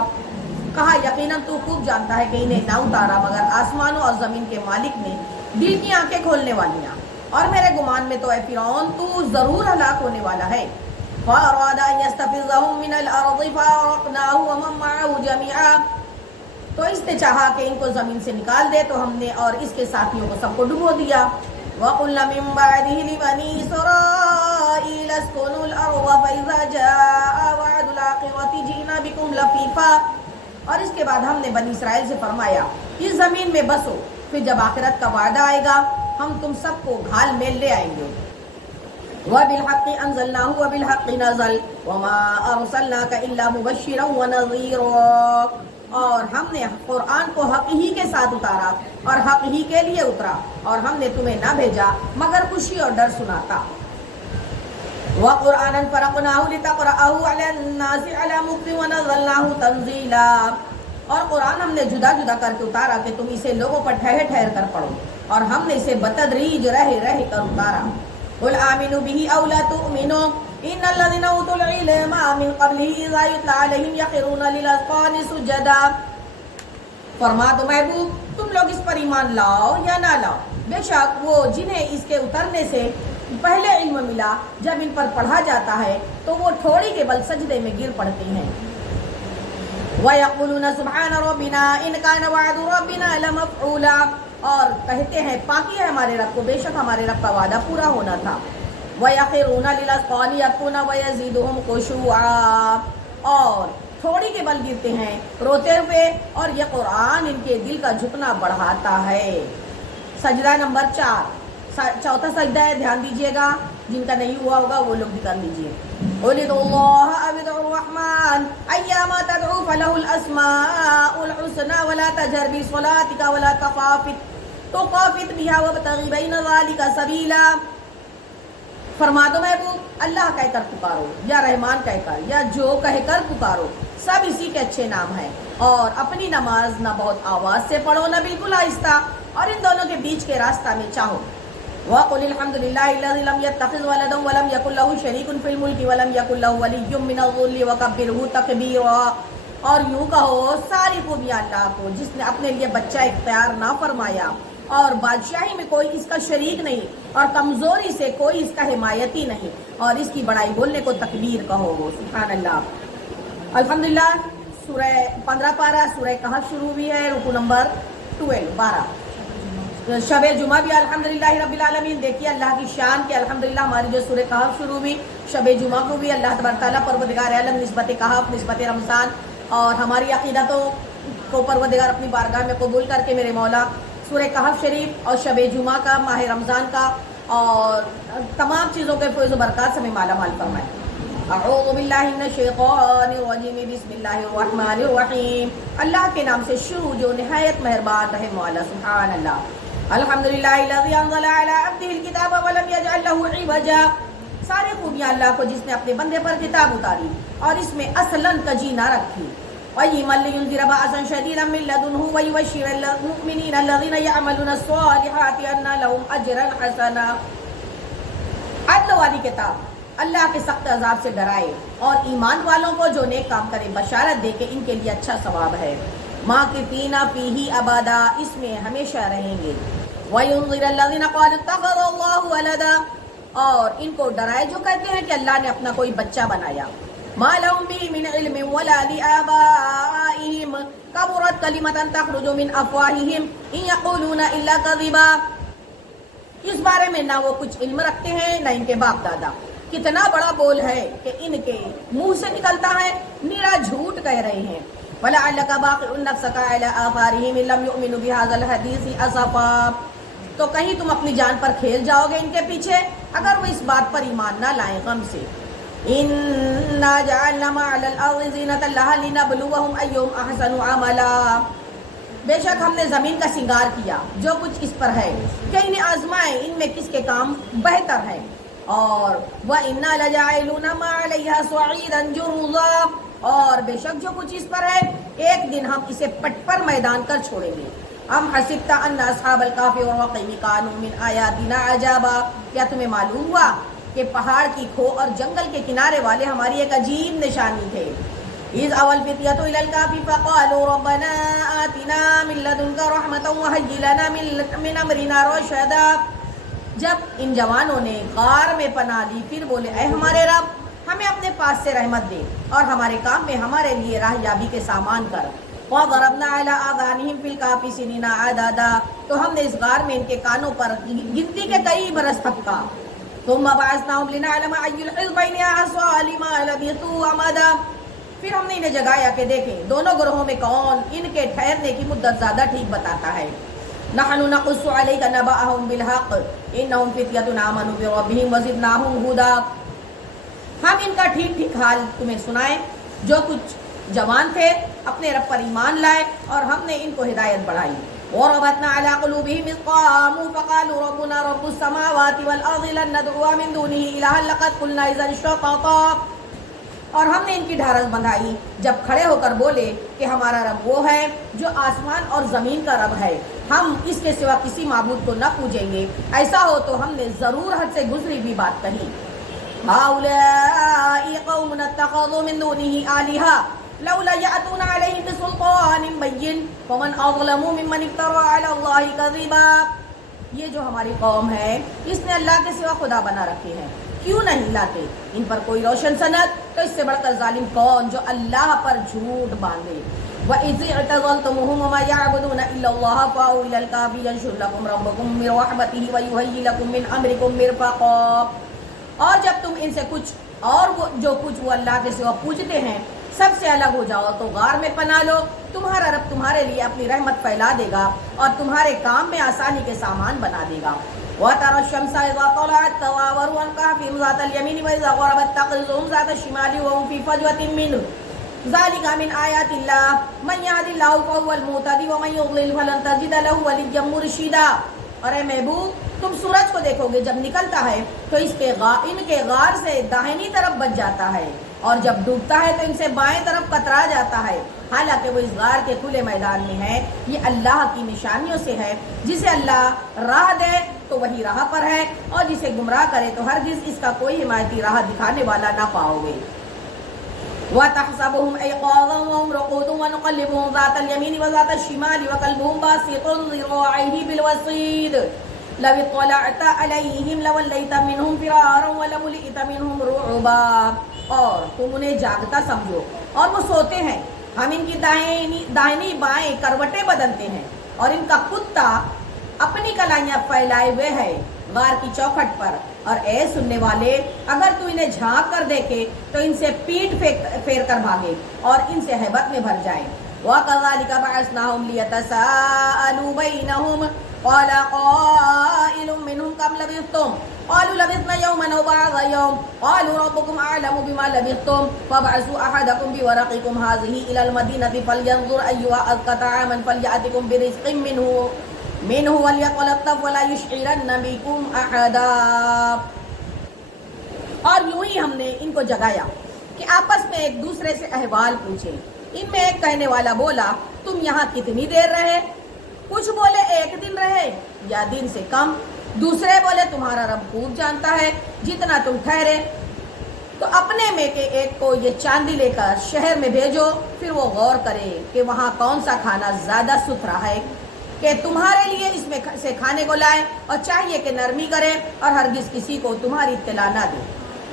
کہا یقیناً تو خوب جانتا ہے کہ انہیں نہ اتارا مگر آسمانوں اور زمین کے مالک نے دل کی آنکھیں کھولنے والیاں اور میرے گمان میں تو اے فرعون تو ضرور ہلاک ہونے والا ہے. فَأَرَادَ أَن يَسْتَفِزَّهُم مِّنَ الْأَرْضِ فَأَغْرَقْنَاهُ وَمَن مَّعَهُ جَمِيعًا. تو اس نے چاہا کہ ان کو زمین سے نکال دے تو ہم نے اور اس کے ساتھیوں کو سب کو ڈبو دیا. وَقُلْنَا مِن بَعْدِهِ لِبَنِي إِسْرَائِيلَ اسْكُنُوا الْأَرْضَ فَإِذَا جَاءَ وَعْدُ الْآخِرَةِ جِئْنَا بِكُمْ لَفِيفًا. اور اس کے بعد ہم نے بنی اسرائیل سے فرمایا اس زمین میں بسو، پھر جب آخرت کا وعدہ آئے گا ہم تم سب کو گھال میں لے آئیں گے۔ وَبِالْحَقِّ أَنزَلْنَاهُ وَبِالْحَقِّ نَزَلَ وَمَا أَرْسَلْنَاكَ إِلَّا مُبَشِّرًا وَنَذِيرًا، اور ہم نے قرآن کو حق ہی کے ساتھ اتارا اور حق ہی کے لیے اترا، اور ہم نے تمہیں نہ بھیجا مگر خوشی اور ڈر سناتا۔ وَقُرْآنًا فَرَقْنَاهُ لِتَقْرَأَهُ عَلَى النَّاسِ عَلَى مُكْثٍ وَنَزَّلْنَاهُ تَنزِيلًا، اور قرآن ہم نے جدا جدا کر کے اتارا کہ تم اسے لوگوں پر ٹھہر ٹھہر کر پڑھو، اور ہم نے اسے بتدریج رہ رہ کر اتارا۔ قُلْ آمِنُوا بِهِ أَوْ لَا تُؤْمِنُوا إِنَّ الَّذِينَ أُوتُوا الْعِلْمَ مِنْ قَبْلِهِ إِذَا يُتْلَى عَلَيْهِمْ يَخِرُّونَ لِلْأَذْقَانِ سُجَّدًا، فرما دو محبوب تم لوگ اس پر ایمان لاؤ یا نہ لاؤ، بے شک وہ جنہیں اس کے اترنے سے پہلے علم ملا جب ان پر پڑھا جاتا ہے تو وہ ٹھوڑی کے بل سجدے میں گر پڑتے ہیں۔ وَيَقُولُونَ سُبْحَانَ رَبِّنَا إِنْ كَانَ وَعْدُ رَبِّنَا لَمَفْعُولًا، اور کہتے ہیں پاکی ہے ہمارے رب کو، بے شک ہمارے رب کا وعدہ پورا ہونا تھا۔ وَيَخِرُّونَ لِلْأَذْقَانِ يَبْكُونَ وَيَزِيدُهُمْ خُشُوعًا، اور تھوڑی کے بل گرتے ہیں روتے ہوئے، اور یہ قرآن ان کے دل کا جھکنا بڑھاتا ہے۔ سجدہ نمبر 4، چوتھا سجدہ ہے، دھیان دیجئے گا، جن کا نہیں ہوا ہوگا وہ لوگ بھی کر لیجئے۔ قُلِ ادْعُوا اللَّهَ أَوِ ادْعُوا الرَّحْمَٰنَ أَيَّامَا تَدْعُوا فَلَهُ الْأَسْمَاءُ الْحُسْنَىٰ وَلَا تَجْهَرْ بِصَلَاتِكَ وَلَا تُخَافِتْ بِهَا وَابْتَغِ بَيْنَ ذَٰلِكَ سَبِيلًا، فرما دو محبوب اللہ کہہ کر پکارو یا رحمان کہہ کر یا جو کہہ کر پکارو، سب اسی کے اچھے نام ہیں، اور اپنی نماز نہ بہت آواز سے پڑھو نہ بالکل آہستہ، اور ان دونوں کے بیچ کے راستہ میں چاہو۔ وَقُلِ الْحَمْدُ لِلَّهِ الَّذِي لَمْ يَتَّخِذْ وَلَدًا وَلَمْ يَكُن لَّهُ شَرِيكٌ فِي الْمُلْكِ وَلَمْ يَكُن لَّهُ وَلِيٌّ مِّنَ الذُّلِّ وَكَبِّرْهُ تَكْبِيرًا، اور یوں کہو ساری خوبیاں اللہ کو جس نے اپنے لیے بچہ اختیار نہ فرمایا، اور بادشاہی میں کوئی اس کا شریک نہیں، اور کمزوری سے کوئی اس کا حمایتی نہیں، اور اس کی بڑائی بولنے کو تکبیر کہو، سبحان اللہ۔ الحمدللہ سورہ 15 پارہ سورہ کہف شروع ہوئی ہے، رکوع نمبر 12۔ شب جمعہ بھی الحمدللہ رب العالمین، دیکھیے اللہ کی شان کہ الحمدللہ ہماری جو سورہ کہف شروع ہوئی شب جمعہ کو بھی اللہ تبارک تعالیٰ پروردگار عالم نسبت کہف، نسبت رمضان اور ہماری عقیدتوں کو پروردگار اپنی بارگاہ میں قبول کر کے میرے مولا سورہ کہف شریف اور شب جمعہ کا، ماہ رمضان کا اور تمام چیزوں کے فیض و برکات سے ہمیں مالا مال فرمائے۔ اعوذ باللہ من الشیطان الرجیم، بسم اللہ الرحمن الرحیم، اللہ کے نام سے شروع جو نہایت مہربان رحم والا، سبحان اللہ۔ الحمدللہ الذی انزل علی عبدہ الکتاب ولم یجعل لہ عوجا، ساری خوبیاں اللہ کو جس نے اپنے بندے پر کتاب اتاری اور اس میں اصلاً کجی نہ رکھی۔ وَيَوْمَ لِيُنذِرَ بَأْسًا شَدِيدًا مِّن لَّدُنْهُ وَيُبَشِّرَ الْمُؤْمِنِينَ الَّذِينَ يَعْمَلُونَ الصَّالِحَاتِ أَنَّ لَهُمْ أَجْرًا حَسَنًا، عدل والی کتاب اللہ کے سخت عذاب سے ڈرائے اور ایمان والوں کو جو نیک کام کرے بشارت دے کہ ان کے لیے اچھا ثواب ہے۔ مَاكِثِينَ فِيهِ أَبَدًا، اس میں ہمیشہ رہیں گے۔ وَيُنذِرَ الَّذِينَ قَالُوا اتَّخَذَ اللَّهُ وَلَدًا، اور ان کو ڈرائے جو کہتے ہیں کہ اللہ نے اپنا کوئی بچہ بنایا۔ مَا لَهُم بِهِ مِنْ عِلْمٍ وَلَا لِآبَائِهِمْ كَبُرَتْ كَلِمَةً تَخْرُجُ مِنْ أَفْوَاهِهِمْ إِنْ يَقُولُونَ إِلَّا كَذِبًا، اس بارے میں نہ وہ کچھ علم رکھتے ہیں نہ ان کے باپ دادا، کتنا بڑا بول ہے کہ ان کے منہ سے نکلتا ہے، نرا جھوٹ کہہ رہے ہیں۔ وَلَعَلَّكَ بَاخِعٌ نَفْسَكَ عَلَىٰ آثَارِهِمْ إِن لَّمْ يُؤْمِنُوا بِهَٰذَا الْحَدِيثِ أَسَفًا، تو کہیں تم اپنی جان پر کھیل جاؤ گے ان کے پیچھے اگر وہ اس بات پر ایمان نہ لائیں غم سے۔ إِنَّا جَعَلْنَا مَا عَلَى الْأَرْضِ زِينَةً لَّهَا لِنَبْلُوَهُمْ أَيُّهُمْ أَحْسَنُ عَمَلًا، بے شک ہم نے زمین کا سنگار کیا جو کچھ اس پر ہے کہ انہیں آزمائیں ان میں کس کے کام بہتر ہے۔ اور وَإِنَّا لَجَاعِلُونَ مَا عَلَيْهَا صَعِيدًا جُرُزًا، اور بے شک جو کچھ اس پر ہے ایک دن ہم اسے پٹ پر میدان کر چھوڑیں گے۔ ام حسبت ان اصحاب الکہف والرقیم کانوا من آیاتنا عجبا، کیا تمہیں معلوم ہوا کہ پہاڑ کی کھو اور جنگل کے کنارے والے ہماری ایک عجیب نشانی تھے۔ اذ اوى الفتية الى الكهف فقالوا ربنا آتنا من لدنك رحمة وهيئ لنا من امرنا رشدا، جب ان جوانوں نے غار میں پناہ لی پھر بولے اے ہمارے رب ہمیں اپنے پاس سے رحمت دے اور ہمارے کام میں ہمارے لیے راہ یابی کے سامان کر۔ وَضَرَبْنَا عَلَىٰ آذَانِهِمْ فِي الْكَهْفِ سِنِينَ عَدَدًا، تو ہم نے اس غار میں ان کے کانوں پر گنتی کے کئی برس تھپکا۔ ثُمَّ بَعَثْنَاهُمْ لِنَعْلَمَ أَيُّ الْحِزْبَيْنِ أَحْصَىٰ لِمَا لَبِثُوا أَمَدًا، پھر ہم نے انہیں جگایا کہ دیکھیں دونوں گروہوں میں کون ان کے ٹھہرنے کی مدت زیادہ ٹھیک بتاتا ہے. نحن نقص عليك نبأهم بالحق انهم فتية آمنوا بربهم وزدناهم هدى. ہم ان کا ٹھیک ٹھیک حال تمہیں سنائیں جو کچھ جوان تھے اپنے رب پر ایمان لائے اور ہم نے ان کو ہدایت بڑھائی. وربطنا على قلوبهم إذ قاموا فقالوا ربنا رب السماوات والأرض لن ندعو من دونه إلها لقد قلنا إذا شططا. اور ہم نے ان کی ڈھارس بندھائی جب کھڑے ہو کر بولے کہ ہمارا رب وہ ہے جو آسمان اور زمین کا رب ہے, ہم اس کے سوا کسی معبود کو نہ پوجیں گے, ایسا ہو تو ہم نے ضرور حد سے گزری بھی بات کہی. هؤلاء قوم اتخذوا من دونه آلهة لولا يأتون عليهم بسلطان بين ومن أظلم ممن افترى على الله كذبا. یہ جو ہماری قوم ہے اس نے اللہ کے سوا خدا بنا رکھے ہیں, کیوں نہیں لاتے ان پر کوئی روشن سند, تو اس سے بڑھ کر ظالم کون جو اللہ پر جھوٹ باندھے. وَإِذِ اعْتَزَلْتُمُوهُمْ وَمَا يَعْبُدُونَ إِلَّا اللَّهَ فَأَوْوا إِلَى الْكَهْفِ يَنشُرْ لَكُمْ رَبُّكُم مِّن رَّحْمَتِهِ وَيُهَيِّئْ لَكُم مِّنْ أَمْرِكُم مِّرْفَقًا. اور جب تم ان سے کچھ اور جو کچھ وہ اللہ کے سوا پوجتے ہیں سب سے الگ ہو جاؤ تو غار میں پناہ لو, تمہارا رب تمہارے لیے اپنی رحمت پھیلا دے گا اور تمہارے کام میں آسانی کے سامان بنا دے گا. وَتَرَى الشَّمْسَ إِذَا طَلَعَتْ تَزَاوَرُ عَنْ كَهْفِهِمْ ذَاتَ الْيَمِينِ وَإِذَا غَرَبَتْ تَقْرِضُهُمْ ذَاتَ الشِّمَالِ وَهُمْ فِي فَجْوَةٍ مِّنْهُ ذَلِكَ مِنْ آيَاتِ اللَّهِ مَنْ يَهْدِ اللَّهُ فَهُوَ الْمُهْتَدِ وَمَنْ يُضْلِلْ فَلَنْ تَجِدَ لَهُ وَلِيًّا مُّرْشِدًا. اور اے محبوب تم سورج کو دیکھو گے جب نکلتا ہے تو ان کے غار سے داہنی طرف بچ جاتا ہے اور جب ڈوبتا ہے تو ان سے بائیں طرف کترا جاتا ہے, حالانکہ وہ اس غار کے کھلے میدان میں ہے. یہ اللہ کی نشانیوں سے ہے, جسے اللہ راہ دے تو وہی راہ پر ہے اور جسے گمراہ کرے تو ہرگز اس کا کوئی حمایتی راہ دکھانے والا نہ پاؤ گے. وَتَحْسَبُهُمْ أَيْقَاظًا وَهُمْ رُقُودٌ وَنُقَلِّبُهُمْ ذَاتَ الْيَمِينِ وَذَاتَ الشِّمَالِ وَكَلْبُهُمْ بَاسِطٌ ذِرَاعَيْهِ بِالْوَصِيدِ لَوِ اطَّلَعْتَ عَلَيْهِمْ لَوَلَّيْتَ مِنْهُمْ فِرَارًا وَلَمُلِئْتَ مِنْهُمْ رُعْبًا. اور تم انہیں جاگتا سمجھو اور وہ سوتے ہیں, ہم ان کی دائنی بائیں کروٹیں بدلتے ہیں اور ان کا کتا اپنی کلائیاں پھیلائے ہوئے ہے غار کی چوکھٹ پر. اور اے سننے والے اگر تو انہیں جھانک کر دیکھے تو ان سے پیٹ پھیر کر بھاگے اور ان سے ہیبت میں بھر جائے. وَكَذَلِكَ بَعَثْنَاهُمْ لِيَتَسَاءَلُوا بَيْنَهُمْ قَالَ قَائِلٌ مِّنْهُمْ كَمْ لَبِثْتُمْ قَالُوا لَبِثْنَا يَوْمًا أَوْ بَعْضَ يَوْمٍ قَالُوا رَبُّكُمْ أَعْلَمُ بِمَا لَبِثْتُمْ فَابْعَثُوا أَحَدَكُمْ بِوَرَقِكُمْ هَٰذِهِ إِلَى الْمَدِينَةِ فَلْيَنظُرْ أَيُّهَا أَزْكَىٰ طَعَامًا فَلْيَأْتِكُم بِرِزْقٍ مِّنْهُ وَلْيَتَلَطَّفْ وَلَا يُشْعِرَنَّ بِكُمْ أَحَدًا. اور یوں ہی ہم نے ان کو جگایا کہ آپس میں ایک دوسرے سے احوال پوچھیں. ان میں ایک کہنے والا بولا تم یہاں کتنی دیر رہے؟ کچھ بولے 1 دن رہے یا دن سے کم. دوسرے بولے تمہارا رب خوب جانتا ہے جتنا تم ٹھہرے. تو اپنے میں کے ایک کو یہ چاندی لے کر شہر میں بھیجو, پھر وہ غور کرے کہ وہاں کون سا کھانا زیادہ ستھرا ہے کہ تمہارے لیے اس میں سے کھانے کو لائے, اور چاہیے کہ نرمی کرے اور ہرگز کسی کو تمہاری اطلاع نہ دے.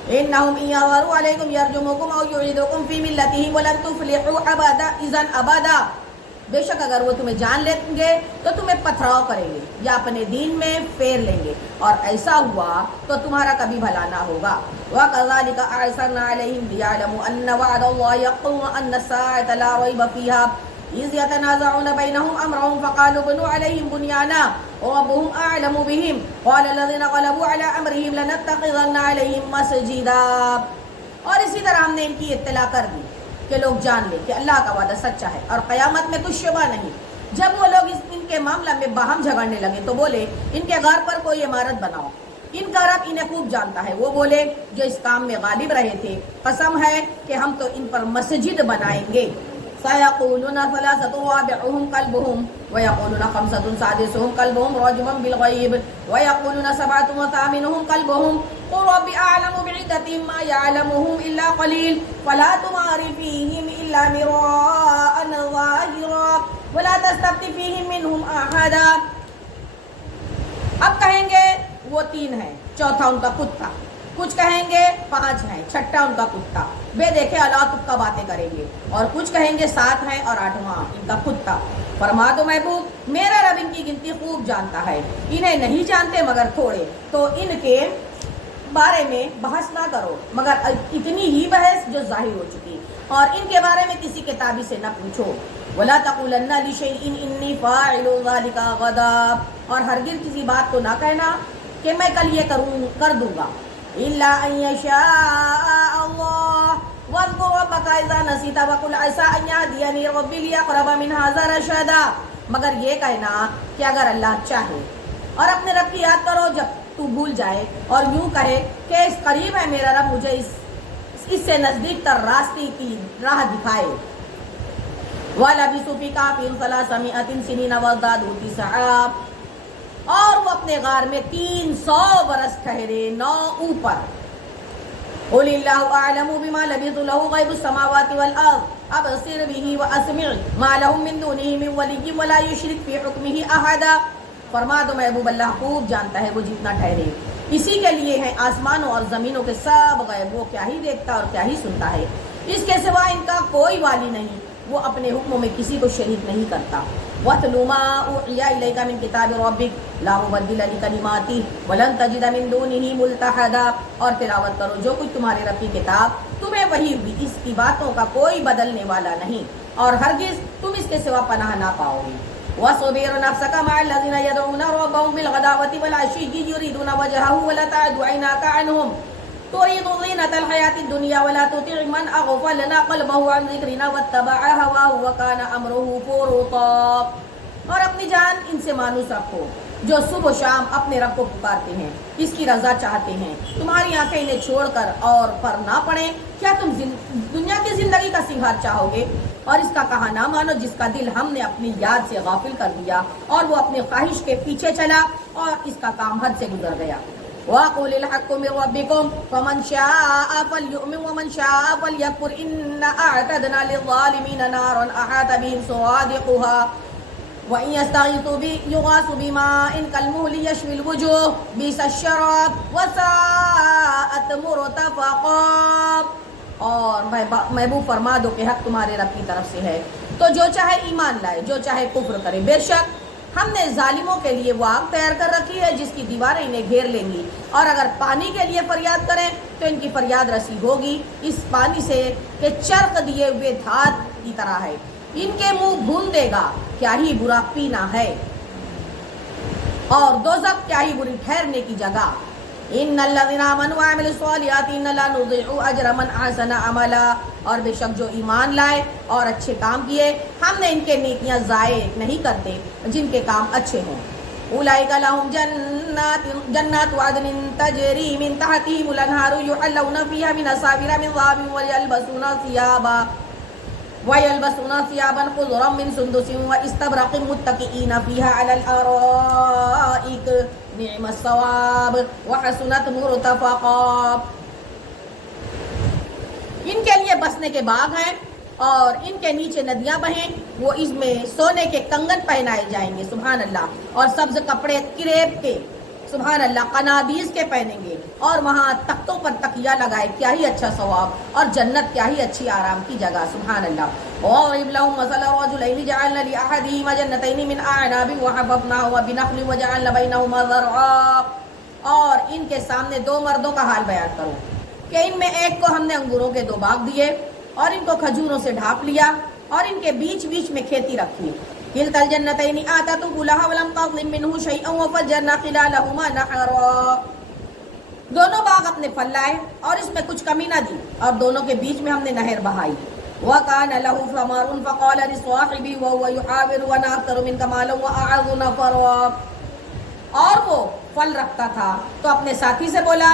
إنهم إن يظهروا عليكم يرجموكم أو يعيدوكم في ملته ولن تفلحوا إذا أبدا. بے شک اگر وہ تمہیں جان لیں گے تو تمہیں پتھراؤ کریں گے یا اپنے دین میں پھیر لیں گے, اور ایسا ہوا تو تمہارا کبھی بھلا نہ ہوگا. وَكَذَلِكَ أَعْثَرْنَا عَلَيْهِمْ لِيَعْلَمُوا أَنَّ وَعْدَ اللَّهِ حَقٌّ وَأَنَّ السَّاعَةَ لَا رَيْبَ فِيهَا إِذْ يَتَنَازَعُونَ بَيْنَهُمْ أَمْرَهُمْ فَقَالُوا ابْنُوا عَلَيْهِمْ بُنْيَانًا وَرَبُّهُمْ أَعْلَمُ بِهِمْ قَالَ الَّذِينَ غَلَبُوا عَلَىٰ أَمْرِهِمْ لَنَتَّخِذَنَّ عَلَيْهِمْ مَسْجِدًا. اور اسی طرح ہم نے ان کی اطلاع کر دی کہ لوگ جان لیں کہ اللہ کا وعدہ سچا ہے اور قیامت میں کچھ شبہ نہیں. جب وہ لوگ ان کے معاملہ میں باہم جھگڑنے لگے تو بولے ان کے غار پر کوئی عمارت بناؤ, ان کا رب انہیں خوب جانتا ہے. وہ بولے جو اس کام میں غالب رہے تھے قسم ہے کہ ہم تو ان پر مسجد بنائیں گے. سَيَقُولُونَ ثَلَاثَةٌ رَابِعُهُمْ كَلْبُهُمْ وَيَقُولُونَ خَمْسَةٌ سَادِسُهُمْ كَلْبُهُمْ رَجْمًا بِالْغَيْبِ وَيَقُولُونَ سَبْعَةٌ وَثَامِنُهُمْ كَلْبُهُمْ قُلْ رَبِّ أَعْلَمُ بِعِدَّتِهِم مَّا يَعْلَمُهُمْ إِلَّا قَلِيلٌ فَلَا تُمَارِ فِيهِمْ إِلَّا مِرَاءً ظَاهِرًا وَلَا تَسْتَفْتِ فِيهِم مِّنْهُمْ أَحَدًا. اب کہیں گے وہ 3 ہیں, چوتھا ان کا کتا, کچھ کہیں گے 5 ہیں, چھٹا ان کا کتا, بے دیکھے اللہ تکا باتیں کریں گے, اور کچھ کہیں گے 7 ہیں اور 8واں ان کا کتا. فرما دو محبوب میرا رب ان کی گنتی خوب جانتا ہے, انہیں نہیں جانتے مگر تھوڑے, تو ان کے بارے میں بحث نہ کرو مگر اتنی ہی بحث جو ظاہر ہو چکی. اور ان کے بارے میں کسی کتابی سے نہ پوچھو. وَلَا تَقُولَنَّ لِشَيْءٍ إِنِّي فَاعِلٌ ذَلِكَ غَدًا، اور ہرگز کسی بات کو نہ کہنا کہ میں کل یہ کر دوں گا. إِلَّا أَن يَشَاءَ اللَّهُ وَاذْكُر رَّبَّكَ إِذَا نَسِيتَ وَقُلْ عَسَىٰ أَن يَهْدِيَنِي رَبِّي لِأَقْرَبَ مِنْ هَٰذَا رَشَدًا. مگر یہ کہنا کہ اگر اللہ چاہے، اور اپنے رب کی یاد کرو جب تو بھول جائے، اور یوں کہے کہ اس قریب ہے میرا رب مجھے اس سے نزدیک تر راستے کی راہ دکھائے. وَلَبِثُوا فِي كَهْفِهِمْ 300 سِنِينَ وَازْدَادُوا تِسْعًا، اور وہ اپنے غار میں 300 برس ٹھہرے 9 اوپر. قُلِ اللَّهُ أَعْلَمُ بِمَا لَبِثُوا لَهُ غَيْبُ السَّمَاوَاتِ وَالْأَرْضِ أَبْصِرْ بِهِ وَأَسْمِعْ مَا لَهُم مِّن دُونِهِ مِن وَلِيٍّ وَلَا يُشْرِكْ فِي حُكْمِهِ أَحَدًا. فرما دو محبوب اللہ خوب جانتا ہے وہ جتنا ٹھہرے. اسی کے لیے ہیں آسمانوں اور زمینوں کے سب غیب، وہ کیا ہی دیکھتا اور کیا ہی سنتا ہے. اس کے سوا ان کا کوئی والی نہیں، وہ اپنے حکموں میں کسی کو شریک نہیں کرتا. وَاتْلُ مَا أُوحِيَ إِلَيْكَ مِن كِتَابِ رَبِّكَ لَا مُبَدِّلَ لِكَلِمَاتِهِ وَلَن تَجِدَ مِن دُونِهِ مُلْتَحَدًا. اور تلاوت کرو جو کچھ تمہارے رب کی کتاب تمہیں وحی ہوئی، اس کی باتوں کا کوئی بدلنے والا نہیں، اور ہرگز تم اس کے سوا پناہ نہ پاؤ گے. وَاصْبِرْ نَفْسَكَ مَعَ الَّذِينَ يَدْعُونَ رَبَّهُم بِالْغَدَاوَةِ وَالْعَشِيِّ يُرِيدُونَ وَجْهَهُ وَلَا تَعْدُ عَيْنَاكَ عَنْهُمْ تُرِيدُ زِينَةَ الْحَيَاةِ الدُّنْيَا وَلَا تُطِعْ مَنْ أَغْفَلْنَا قَلْبَهُ عَنْ ذِكْرِنَا وَاتَّبَعَ هَوَاهُ وَكَانَ أَمْرُهُ فُرُطًا. اور اپنی جان ان سے مانوس رکھو جو صبح و شام اپنے رب کو پکارتے ہیں، اس کی رضا چاہتے ہیں. تمہاری آنکھیں انہیں چھوڑ کر اور پر نہ پڑیں. کیا تم دنیا کی زندگی کا سنگھار چاہو گے، اور اس کا کہا نہ مانو جس کا دل ہم نے اپنی یاد سے غافل کر دیا، اور وہ اپنے خواہش کے پیچھے چلا اور اس کا کام حد سے گزر گیا. وَقُلِ الْحَقُّ مِن رَّبِّكُمْ فَمَن شَاءَ فَلْيُؤْمِن وَمَن شَاءَ فَلْيَكْفُرْ إِنَّا أَعْتَدْنَا لِلظَّالِمِينَ نَارًا أَحَاطَ بِهِمْ سُرَادِقُهَا وَإِن يَسْتَغِيثُوا يُغَاثُوا بِمَاءٍ كَالْمُهْلِ يَشْوِي الْوُجُوهَ بِئْسَ الشَّرَابُ وَسَاءَتْ مُرْتَفَقًا. اور محبوب فرما دو کہ حق تمہارے رب کی طرف سے ہے، تو جو چاہے ایمان لائے، جو چاہے کفر کرے. بے شک ہم نے ظالموں کے لیے وہ آگ تیار کر رکھی ہے جس کی دیواریں انہیں گھیر لیں گی، اور اگر پانی کے لیے فریاد کریں تو ان کی فریاد رسی ہوگی اس پانی سے کہ چرخ دیے ہوئے دھات کی طرح ہے. ان کے منہ بھون دے گا، کیا ہی برا پینا ہے، اور دوزخ کیا ہی بری ٹھہرنے کی جگہ. ان الذين امنوا وعملوا الصالحات ان لا نضيع اجر من احسن عملا. اور بے شک جو ایمان لائے اور اچھے کام کیے، ہم نے ان کے نیکیاں ضائع نہیں کرتے جن کے کام اچھے ہوں. اولئک لهم جنات عدن تجری من تحتهم الانہار يحلون فيها من اساور من ذهب ويلبسون ثيابا خضرا من سندس واستبرق متكئين فيها على الارائك نعم الثواب وحسنت مرتفقا. ان کے لیے بسنے کے باغ ہیں اور ان کے نیچے ندیاں بہیں، وہ اس میں سونے کے کنگن پہنائے جائیں گے، سبحان اللہ، اور سبز کپڑے کریب کے، سبحان اللہ، قنادیس کے پہنیں گے، اور وہاں تختوں پر تکیہ لگائے. کیا ہی اچھا ثواب، اور جنت کیا ہی اچھی آرام کی جگہ، سبحان اللہ. وَاضْرِبْ لَهُم مَثَلَ رَجُلَيْنِ جَعَلْنَا لِأَحَدِهِمَا جَنَّتَيْنِ مِنْ أَعْنَابٍ وَحَفَفْنَاهُمَا بِنَخْلٍ وَجَعَلْنَا بَيْنَهُمَا زَرْعًا. اور ان کے سامنے دو مردوں کا حال بیان کرو کہ ان میں ایک کو ہم نے انگوروں کے 2 باغ دیے اور ان کو کھجوروں سے ڈھانپ لیا اور ان کے بیچ بیچ میں کھیتی رکھی. كلتا الجنتين آتت أكلها ولم تظلم منه شيئا وفجرنا خلالهما نهرا. دونوں باغ اپنے پھل لائے اور اس میں کچھ کمی نہ دی، اور دونوں کے بیچ میں ہم نے نہر بہائی. وَكَانَ لَهُ ثَمَرٌ فَقَالَ لِصَاحِبِهِ وَهُوَ يُحَاوِرُهُ أَنَا أَكْثَرُ مِنكَ مَالًا وَأَعَزُّ نَفَرًا. اور وہ پھل رکھتا تھا تو اپنے ساتھی سے بولا،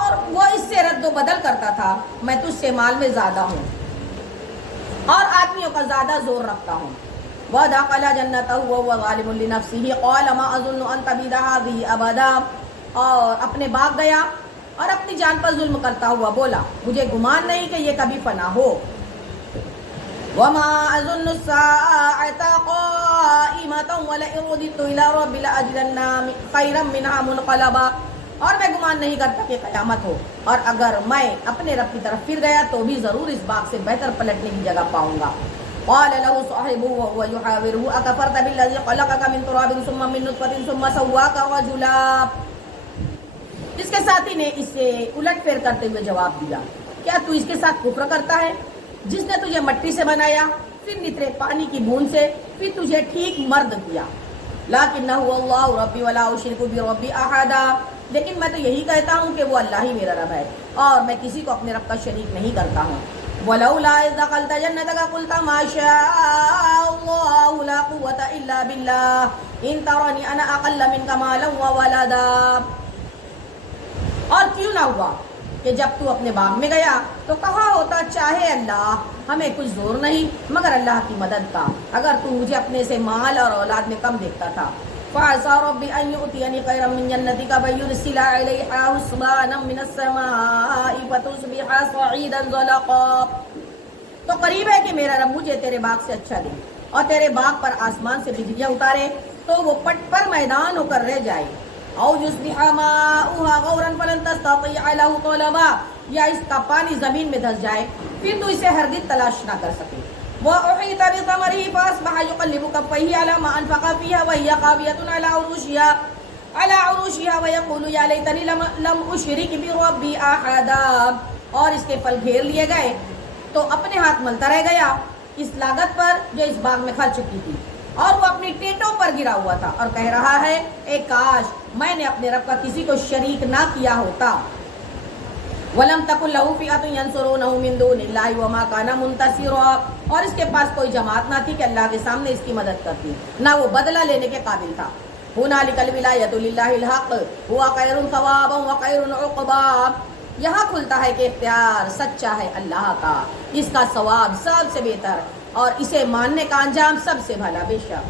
اور وہ اس سے رد و بدل کرتا تھا، میں تجھ سے مال میں زیادہ ہوں اور آدمیوں کا زیادہ زور رکھتا ہوں. وَدَخَلَ جَنَّتَهُ وَهُوَ ظَالِمٌ لِنَفْسِهِ قَالَ مَا أَظُنُّ أَن تَبِيدَ هَٰذِهِ أَبَدًا. اور اپنے باغ گیا اور اپنی جان پر ظلم کرتا ہوا بولا، مجھے گمان نہیں کہ یہ کبھی فنا ہو. وَمَا أَظُنُّ السَّاعَةَ قَائِمَةً وَلَئِن رُّدِدتُّ إِلَىٰ رَبِّي لَأَجِدَنَّ خَيْرًا مِّنْهَا مُنقَلَبًا. اور میں گمان نہیں کرتا کہ قیامت ہو، اور اگر میں اپنے رب کی طرف پھر گیا تو بھی ضرور اس باغ سے بہتر پلٹنے کی جگہ پاؤں گا. قال له صاحبه وهو يحاوره أكفرت بالذي خلقك من تراب ثم من نطفة ثم سواك رجلا. اس کے ساتھی نے اس سے الٹ پھیر کرتے ہوئے جواب دیا، کیا تو اس کے ساتھ کفر کرتا ہے جس نے تجھے مٹی سے بنایا، پھر نترے پانی کی بوند سے، پھر تجھے ٹھیک مرد کیا. لکنہ اللہ ربی ولا اشرک بربی احدا، لیکن میں تو یہی کہتا ہوں کہ وہ اللہ ہی میرا رب ہے اور میں کسی کو اپنے رب کا شریک نہیں کرتا ہوں. ولولا اذ دخلت جنتك قلت ما شاء الله لا قوة الا بالله ان ترني انا اقل منك مالا وولدا. اور کیوں نہ ہوا کہ جب تو اپنے باغ میں گیا تو کہا ہوتا چاہے اللہ ہمیں کچھ زور نہیں مگر اللہ کی مدد کا، اگر تو مجھے اپنے سے مال اور اولاد میں کم دیکھتا تھا. فعسى ربي ان يؤتيني خيرا من جنتك ويرسل عليها حسبانا من السماء فتصبح صعيدا زلقا. تو قریب ہے کہ میرا رب مجھے تیرے باغ سے اچھا دے اور تیرے باغ پر آسمان سے بجلیاں اتارے تو وہ پٹ پر میدان ہو کر رہ جائے. او يصبح ماؤها غورا فلن تستطيع له طلبا، یا اس کا پانی زمین میں دھس جائے پھر تو اسے ہرگز تلاش نہ کر سکے. وأحيط بثمره فأصبح يقلب كفيه على ما أنفق فيها وهي خاوية على عروشها ويقول يا ليتني لم أشرك بربي أحدا. اور اس کے پھل گھیر لیے گئے تو اپنے ہاتھ ملتا رہ گیا اس لاگت پر جو اس باغ میں خرچ کی تھی، اور وہ اپنی ٹینٹوں پر گرا ہوا تھا اور کہہ رہا ہے اے کاش میں نے اپنے رب کا کسی کو شریک نہ کیا ہوتا. وَلَمْ تَكُنْ لَهُ فِئَةٌ يَنْصُرُونَهُ مِنْ دُونِ اللَّهِ وَمَا كَانَ مُنْتَصِرًا. اور اس کے پاس کوئی جماعت نہ تھی کہ اللہ کے سامنے اس کی مدد کرتی، نہ وہ بدلہ لینے کے قابل تھا. هُنَالِكَ الْوِلَایَةُ لِلَّهِ الْحَقِّ هُوَ خَيْرٌ ثَوَابًا وَخَيْرٌ عُقْبًا. یہاں کھلتا ہے کہ اختیار سچا ہے اللہ کا، اس کا ثواب سب سے بہتر اور اسے ماننے کا انجام سب سے بھلا. بے شک.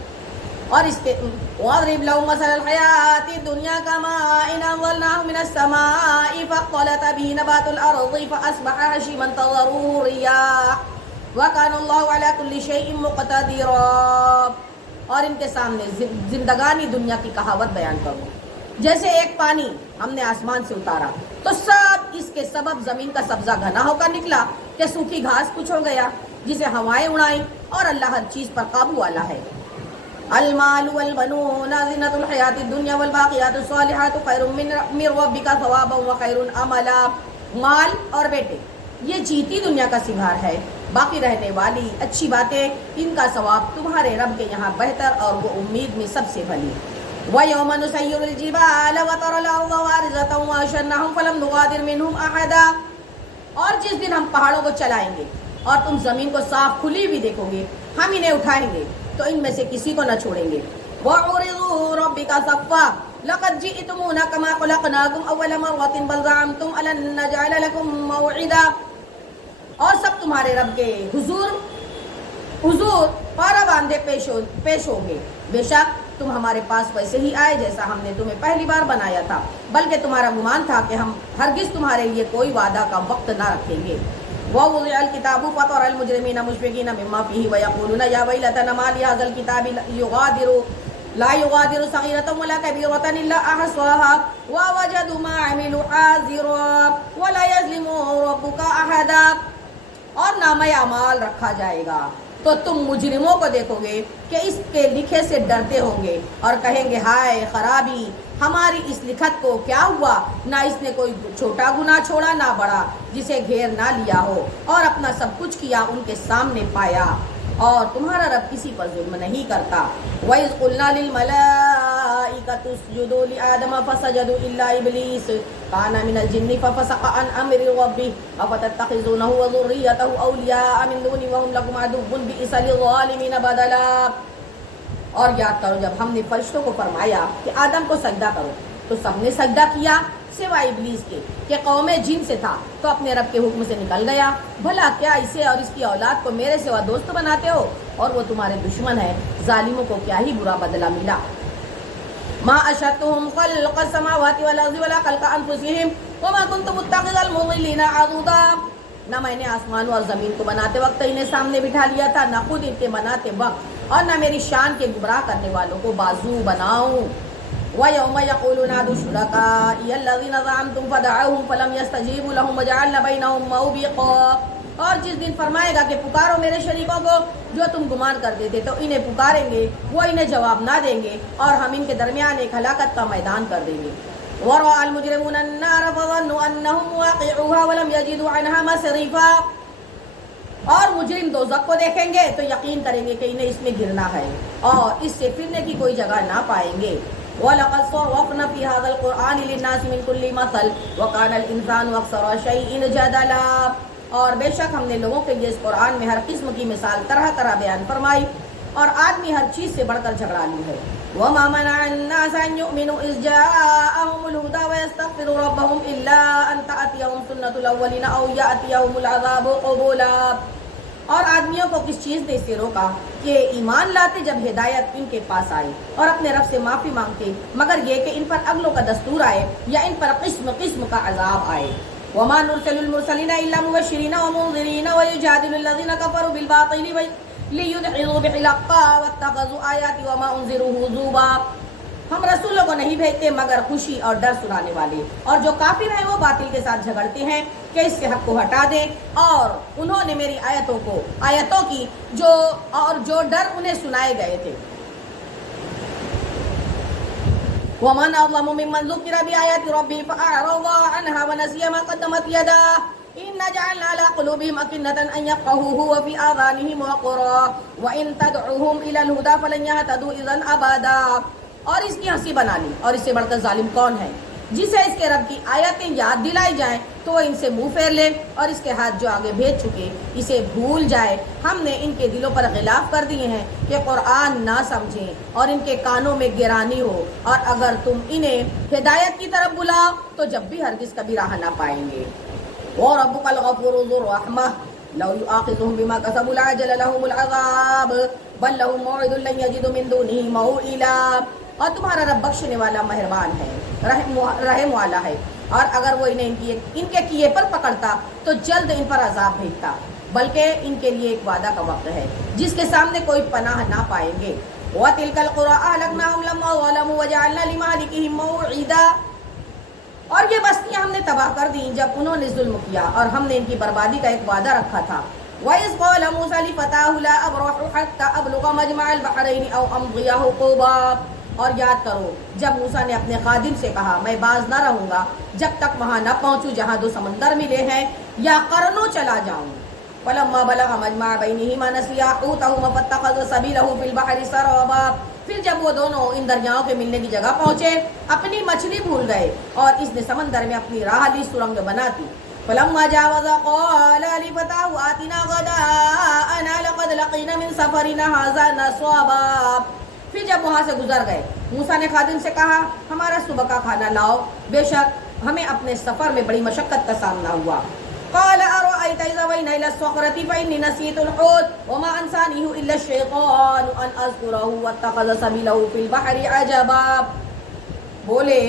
اور اس کے وَاضْرِبْ لَهُم مَثَلَ الْحَيَاةِ الدُّنْيَا كَمَاءٍ أَنزَلْنَاهُ مِنَ السَّمَاءِ فَاخْتَلَطَ بِهِ نَبَاتُ الْأَرْضِ فَأَصْبَحَ هَشِيمًا تَذَرُوهُ الرِّيَاحُ وَكَانَ اللَّهُ عَلَى كُلِّ شَيْءٍ مُقْتَدِرًا. اور ان کے سامنے زندگانی دنیا کی کہاوت بیان کروں. جیسے ایک پانی ہم نے آسمان سے اتارا تو سب اس کے سبب زمین کا سبزہ گھنا ہو کر نکلا کہ سوکھی گھاس کچھ ہو گیا جسے ہوائیں اڑائیں، اور اللہ ہر چیز پر قابو والا ہے. المال والبنون زینۃ الحیات الدنیا والباقیات الصالحات خیر من ربک ثوابا وخیر املا. مال اور بیٹے یہ جیتی دنیا کا سنگھار ہے، باقی رہنے والی اچھی باتیں ان کا ثواب تمہارے رب کے یہاں بہتر اور وہ امید میں سب سے بھلی. وَيَوْمَ نُسَيِّرُ الْجِبَالَ وَتَرَى الْأَرْضَ بَارِزَةً وَحَشَرْنَاهُمْ فَلَمْ نُغَادِرْ مِنْهُمْ أَحَدًا. اور جس دن ہم پہاڑوں کو چلائیں گے اور تم زمین کو صاف کھلی بھی دیکھو گے، ہم انہیں اٹھائیں گے تو ان میں سے کسی کو نہ چھوڑیں گے. وَعُرِضُوا رَبِّكَ صَفًّا لَقَدْ جِئْتُمُونَا كَمَا خَلَقْنَاكُمْ أَوَّلَ مَرَّةٍ بَلْ زَعَمْتُمْ أَلَن نَّجْعَلَ لَكُم مَّوْعِدًا. اور سب تمہارے رب کے حضور پارا باندھے پیش ہوں گے. بے شک تم ہمارے پاس ویسے ہی آئے جیسا ہم نے تمہیں پہلی بار بنایا تھا، بلکہ تمہارا گمان تھا کہ ہم ہرگز تمہارے لیے کوئی وعدہ کا وقت نہ رکھیں گے. وَوُضِعَ الْكِتَابُ فَتَرَى الْمُجْرِمِينَ مُشْفِقِينَ مِمَّا فِيهِ وَيَقُولُونَ يَا وَيْلَتَنَا مَا لِهَذَا الْكِتَابِ لَا يُغَادِرُ صَغِيرَةً وَلَا كَبِيرَةً إِلَّا أَحْصَاهَا وَوَجَدُوا مَا عَمِلُوا حَاضِرًا وَلَا يَظْلِمُ رَبُّكَ أَحَدًا. اور نامہ اعمال رکھا جائے گا تو تم مجرموں کو دیکھو گے کہ اس کے لکھے سے ڈرتے ہوں گے اور کہیں گے ہائے خرابی ہماری اس لکھت کو کیا ہوا، نہ اس نے کوئی چھوٹا گناہ چھوڑا نہ بڑا جسے گھیر نہ لیا ہو، اور اپنا سب کچھ کیا ان کے سامنے پایا، اور تمہارا رب کسی پر ظلم نہیں کرتا. وَإِذْ قُلْنَا لِلْمَلَائِكَةِ اسْجُدُوا لِآدَمَ فَسَجَدُوا إِلَّا إِبْلِيسَ كَانَ مِنَ الْجِنِّ فَفَسَقَ عَنْ أَمْرِ رَبِّهِ أَفَتَتَّخِذُونَهُ وَذُرِّيَّتَهُ أَوْلِيَاءَ مِنْ دُونِي وَهُمْ لَكُمْ عَدُوٌّ بِئْسَ لِلظَّالِمِينَ بَدَلًا. اور یاد کرو جب ہم نے فرشتوں کو فرمایا کہ آدم کو سجدہ کرو تو سب نے سجدہ کیا سوائے ابلیس کے کہ قوم جن سے تھا تو اپنے رب کے حکم سے نکل گیا. بھلا کیا اسے اور اس کی اولاد کو میرے سوا دوست بناتے ہو، اور وہ تمہارے دشمن ہے. ظالموں کو کیا ہی برا بدلہ ملا. ما اشهدتهم خلق السماوات والارض ولا خلق انفسهم وما كنت متخذ المضلين عضدا. نہ میں نے آسمانوں اور زمین کو بناتے وقت انہیں سامنے بٹھا لیا تھا، نہ خود ان کے بناتے وقت، اور نہ میری شان کے گمراہ کرنے والوں کو بازو بناؤں. وَيَوْمَ يَقُولُ نَادُوا شُرَكَائِيَ الَّذِينَ زَعَمْتُمْ فَدَعَوْهُمْ فَلَمْ يَسْتَجِيبُوا لَهُمْ وَجَعَلْنَا بَيْنَهُمْ مَوْبِقًا. اور جس دن فرمائے گا کہ پکارو میرے شریکوں کو جو تم گمان کرتے تھے تو انہیں پکاریں گے، وہ انہیں جواب نہ دیں گے، اور ہم ان کے درمیان ایک ہلاکت کا میدان کر دیں گے. وَرَأَى الْمُجْرِمُونَ النَّارَ فَظَنُّوا أَنَّهُمْ وَاقِعُوهَا وَلَمْ يَجِدُوا عَنْهَا مَصْرِفًا. اور مجرم دوزخ کو دیکھیں گے تو یقین کریں گے کہ انہیں اس میں گرنا ہے اور اس سے پھرنے کی کوئی جگہ نہ پائیں گے. وَلَقَدْ صَرَّفْنَا فِي هَذَا الْقُرْآنِ لِلنَّاسِ مِنْ كُلِّ مَثَلٍ وَكَانَ الْإِنسَانُ أَكْثَرَ شَيْءٍ جَدَلًا. اور بے شک ہم نے لوگوں کے لیے اس قرآن میں ہر قسم کی مثال طرح طرح بیان فرمائی اور آدمی ہر چیز سے بڑھ کر جھگڑا لی ہے. وَمَا مَنَعَ النَّاسَ أَن يُؤْمِنُوا إِذْ جَاءَهُمُ الْهُدَىٰ وَيَسْتَغْفِرُوا رَبَّهُمْ إِلَّا أَن تَأْتِيَهُمْ سُنَّةُ الْأَوَّلِينَ أَوْ يَأْتِيَهُمُ الْعَذَابُ قُبُولًا. اور آدمیوں کو کس چیز نے اس سے روکا کہ ایمان لاتے جب ہدایت ان کے پاس آئے اور اپنے رب سے معافی مانگتے مگر یہ کہ ان پر اگلوں کا دستور آئے یا ان پر قسم قسم کا عذاب آئے. وَمَا نُرْسِلُ الْمُرْسَلِينَ إِلَّا مُبَشِّرِينَ وَمُنذِرِينَ وَيُجَادِلُ الَّذِينَ كَفَرُوا بِالْبَاطِلِ لِيُدْحِضُوا بِالْحَقِّ وَاتَّخَذُوا آيَاتِي وَمَا أُنذِرُوا هُزُوًا. ہم رسولوں کو نہیں بھیجتے مگر خوشی اور ڈر سنانے والے اور جو کافر ہیں وہ باطل کے ساتھ جھگڑتے ہیں کہ اس سے حق کو ہٹا دیں اور انہوں نے میری آیتوں کی جو ڈر انہیں سنائے گئے تھے. وَمَنْ أَظْلَمُ مِمَّنْ ذُكِّرَ بِآيَاتِ رَبِّهِ فَأَعْرَضَ عَنْهَا وَنَسِيَ مَا قَدَّمَتْ يَدَاهُ إِنَّا جَعَلْنَا عَلَىٰ قُلُوبِهِمْ أَكِنَّةً أَن يَفْقَهُوهُ وَفِي آذَانِهِمْ وَقْرًا وَإِن تَدْعُهُمْ إِلَى الْهُدَىٰ فَلَن يَهْتَدُوا إِذًا أَبَدًا. اور اس کی ہنسی بنا لی اور اس سے بڑھ کر ظالم کون ہے جسے اس کے رب کی آیتیں یاد دلائی جائیں تو وہ ان سے منہ پھیر لے اور اس کے ہاتھ جو آگے بھیج چکے اسے بھول جائے. ہم نے ان کے دلوں پر غلاف کر دیے ہیں کہ قرآن نہ سمجھیں اور ان کے کانوں میں گرانی ہو اور اگر تم انہیں ہدایت کی طرف بلاؤ تو جب بھی ہرگز کبھی راہ نہ پائیں گے. وَرَبُّكَ الْغَفُورُ ذُو الرَّحْمَةِ لَوْ يُؤَاخِذُهُم بِمَا كَسَبُوا لَعَجَّلَ لَهُمُ الْعَذَابُ بَل لَّهُم مَّوْعِدٌ لَّن يَجِدُوا مِن دُونِهِ مَوْئِلًا. اور تمہارا رب بخشنے والا مہربان ہے رحم والا ہے اور اگر وہ انہیں ان کے کیے پر پکڑتا تو جلد ان پر عذاب بھیجتا بلکہ ان کے لیے ایک وعدہ کا وقت ہے جس کے سامنے کوئی پناہ نہ پائیں گے. وَتِلْكَ الْقُرَىٰ أَهْلَكْنَاهُمْ لَمَّا ظَلَمُوا وَجَعَلْنَا لِمَهْلِكِهِم مَّوْعِدًا. اور یہ بستیاں ہم نے تباہ کر دیں جب انہوں نے ظلم کیا اور ہم نے ان کی بربادی کا ایک وعدہ رکھا تھا. وَإِذْ قَالَ مُوسَىٰ لِفَتَاهُ لَا أَبْرَحُ حَتَّىٰ أَبْلُغَ مَجْمَعَ الْبَحْرَيْنِ أَوْ أَمْضِيَ حُقُوبًا. اور یاد کرو جب موسیٰ نے اپنے خادم سے کہا میں باز نہ رہوں گا جب تک وہاں نہ پہنچوں جہاں دو سمندر ملے ہیں یا قرنوں چلا جاؤں. فَلَمَّا بَلَغَ مَجْمَعَ بَيْنِهِمَا نَسِيَا حُوتَهُمَا فَاتَّخَذَ سَبِيلَهُ فِي الْبَحْرِ سَرَابًا. پھر جب وہ دونوں ان دریاؤں کے ملنے کی جگہ پہنچے اپنی مچھلی بھول گئے اور اس نے سمندر میں اپنی راہ لی سرنگ بنا دی. فَلَمَّا جَاوَزَ قَالَ لِفَتَاهُ آتِنَا غَدَاءَنَا لَقَدْ لَقِينَا مِن سَفَرِنَا هَٰذَا نَصَابًا. پھر جب وہاں سے گزر گئے موسیٰ نے خادم سے کہا ہمارا صبح کا کھانا لاؤ بے شک ہمیں اپنے سفر میں بڑی مشقت کا سامنا ہوا. قال أرأيت إذا أوينا إلى الصخرة فإني نسيت الحوت وما أنسانيه إلا الشيطان أن أذكره واتخذ سبيله في البحر عجبا. بولے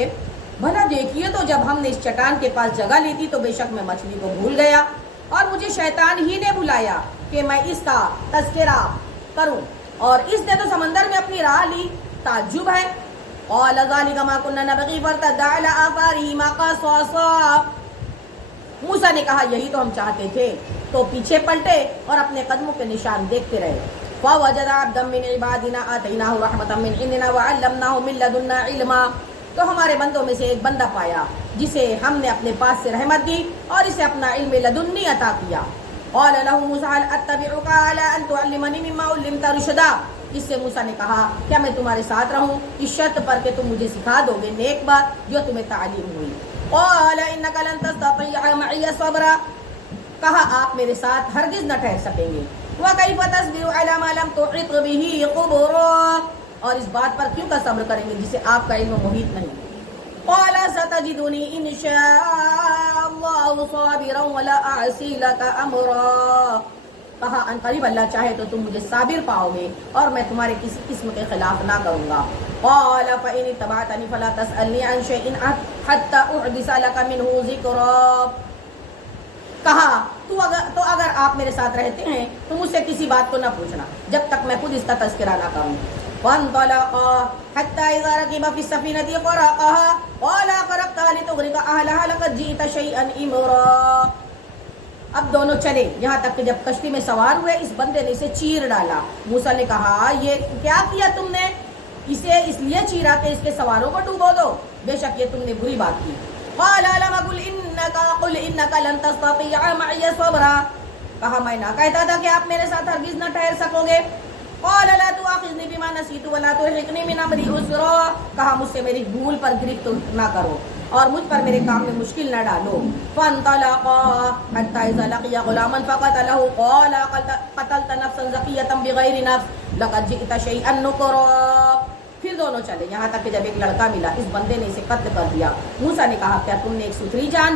بھلا دیکھیے تو جب ہم نے اس چٹان کے پاس جگہ لی تھی تو بے شک میں مچھلی کو بھول گیا اور مجھے شیطان ہی نے بلایا کہ میں اس کا تذکرہ کروں اور اس نے تو سمندر میں اپنی راہ لی. تعجب ہے. قال ذلك ما كنا نبغي فارتدا على آثارهما قصصا. موسیٰ نے کہا یہی تو ہم چاہتے تھے تو پیچھے پلٹے اور اپنے قدموں کے نشان دیکھتے رہے. فوجد عبدا من عبادنا آتيناه رحمة من عندنا وعلمناه من لدنا علما. تو ہمارے بندوں میں سے ایک بندہ پایا جسے ہم نے اپنے پاس سے رحمت دی اور اسے اپنا علم لدنی عطا کیا. قال له موسى هل اتبعك على ان تعلمني مما علمت رشدا. اس سے موسیٰ نے کہا کیا میں تمہارے ساتھ رہوں اس شرط پر کہ تم مجھے سکھا دو گے نیک بات جو تمہیں تعلیم ہوئی. قال انك لن تستطيع معي صبرا. کہا آپ میرے ساتھ ہرگز نہ ٹھہر سکیں گے. وكيف تصبر على ما لم تحط به خبرا. اور اس بات پر کیوں کا صبر کریں گے جسے آپ کا علم محیط نہیں. قال ستجدني ان شاء الله صابرا ولا اعصي لك امرا. کہا ان قریب اللہ چاہے تو تم مجھے صابر پاؤ گے اور میں تمہارے کسی قسم کے خلاف نہ کروں گا. قال فإن اتبعتني فلا تسألني عن شيء حتى أحدث لك منه ذكرا. کہا تو اگر آپ میرے ساتھ رہتے ہیں تو مجھ سے کسی بات کو نہ پوچھنا جب تک میں خود اس کا تذکرہ نہ کروں. فانطلقا حتى إذا ركبا في السفينة خرقها قال خرقتها لتغرق أهلها لقد جئت شيئا إمرا. اب دونوں چلے یہاں تک کہ جب کشتی میں سوار ہوئے اس بندے نے اسے چیر ڈالا. موسیٰ نے کہا یہ کیا کیا تم نے؟ اسے اس لیے چیرا کہ اس کے سواروں کو ڈوبو دو. بے شک یہ تم نے بری بات کی. قال لم قل انك لن تستطيع معي صبرا. کہا میں نہ کہتا تھا کہ آپ میرے ساتھ ہرگز نہ ٹھہر سکو گے. قال لا تؤاخذني بما نسيت ولا ترهقني من امري عسرا. کہا مجھ سے میری بھول پر گرفت نہ کرو اور مجھ پر میرے کام میں مشکل نہ ڈالو. فانطلقا حتى اذا لقيا غلاما فقتله قال قتلت نفسا زكية بغير نفس لقد جئت شيئا نكرا. پھر دونوں چلے یہاں تک کہ جب ایک لڑکا ملا اس بندے نے اسے قتل کر دیا. موسیٰ نے کہا کیا تم نے ایک ستھری جان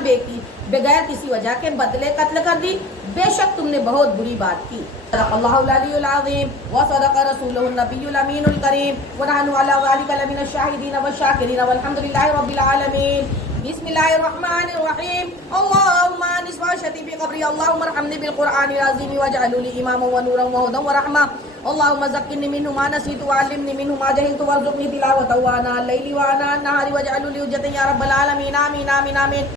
بغیر کسی وجہ کے بدلے قتل کر دی؟ بے شک تم نے بہت بری بات کی. صدق اللہ العلی العظیم وصدق رسولہ النبی الامین الکریم ونحن علی ذلک لمن الشاہدین والشاکرین والحمد للہ رب العالمین. بسم اللہ الرحمن الرحیم. اللہم انس وحشتی فی قبری اللہم ارحمنی بالقرآن العظیم واجعلہ لی اماما ونورا وہدا ورحمہ. اللہم ذکرنی منہ ما نسیت وعلمنی منہ ما جہلت وارزقنی تلاوتہ آناء اللیل وآناء النہار واجعلہ لی حجۃ یا رب العالمین. آمین آمین آمین.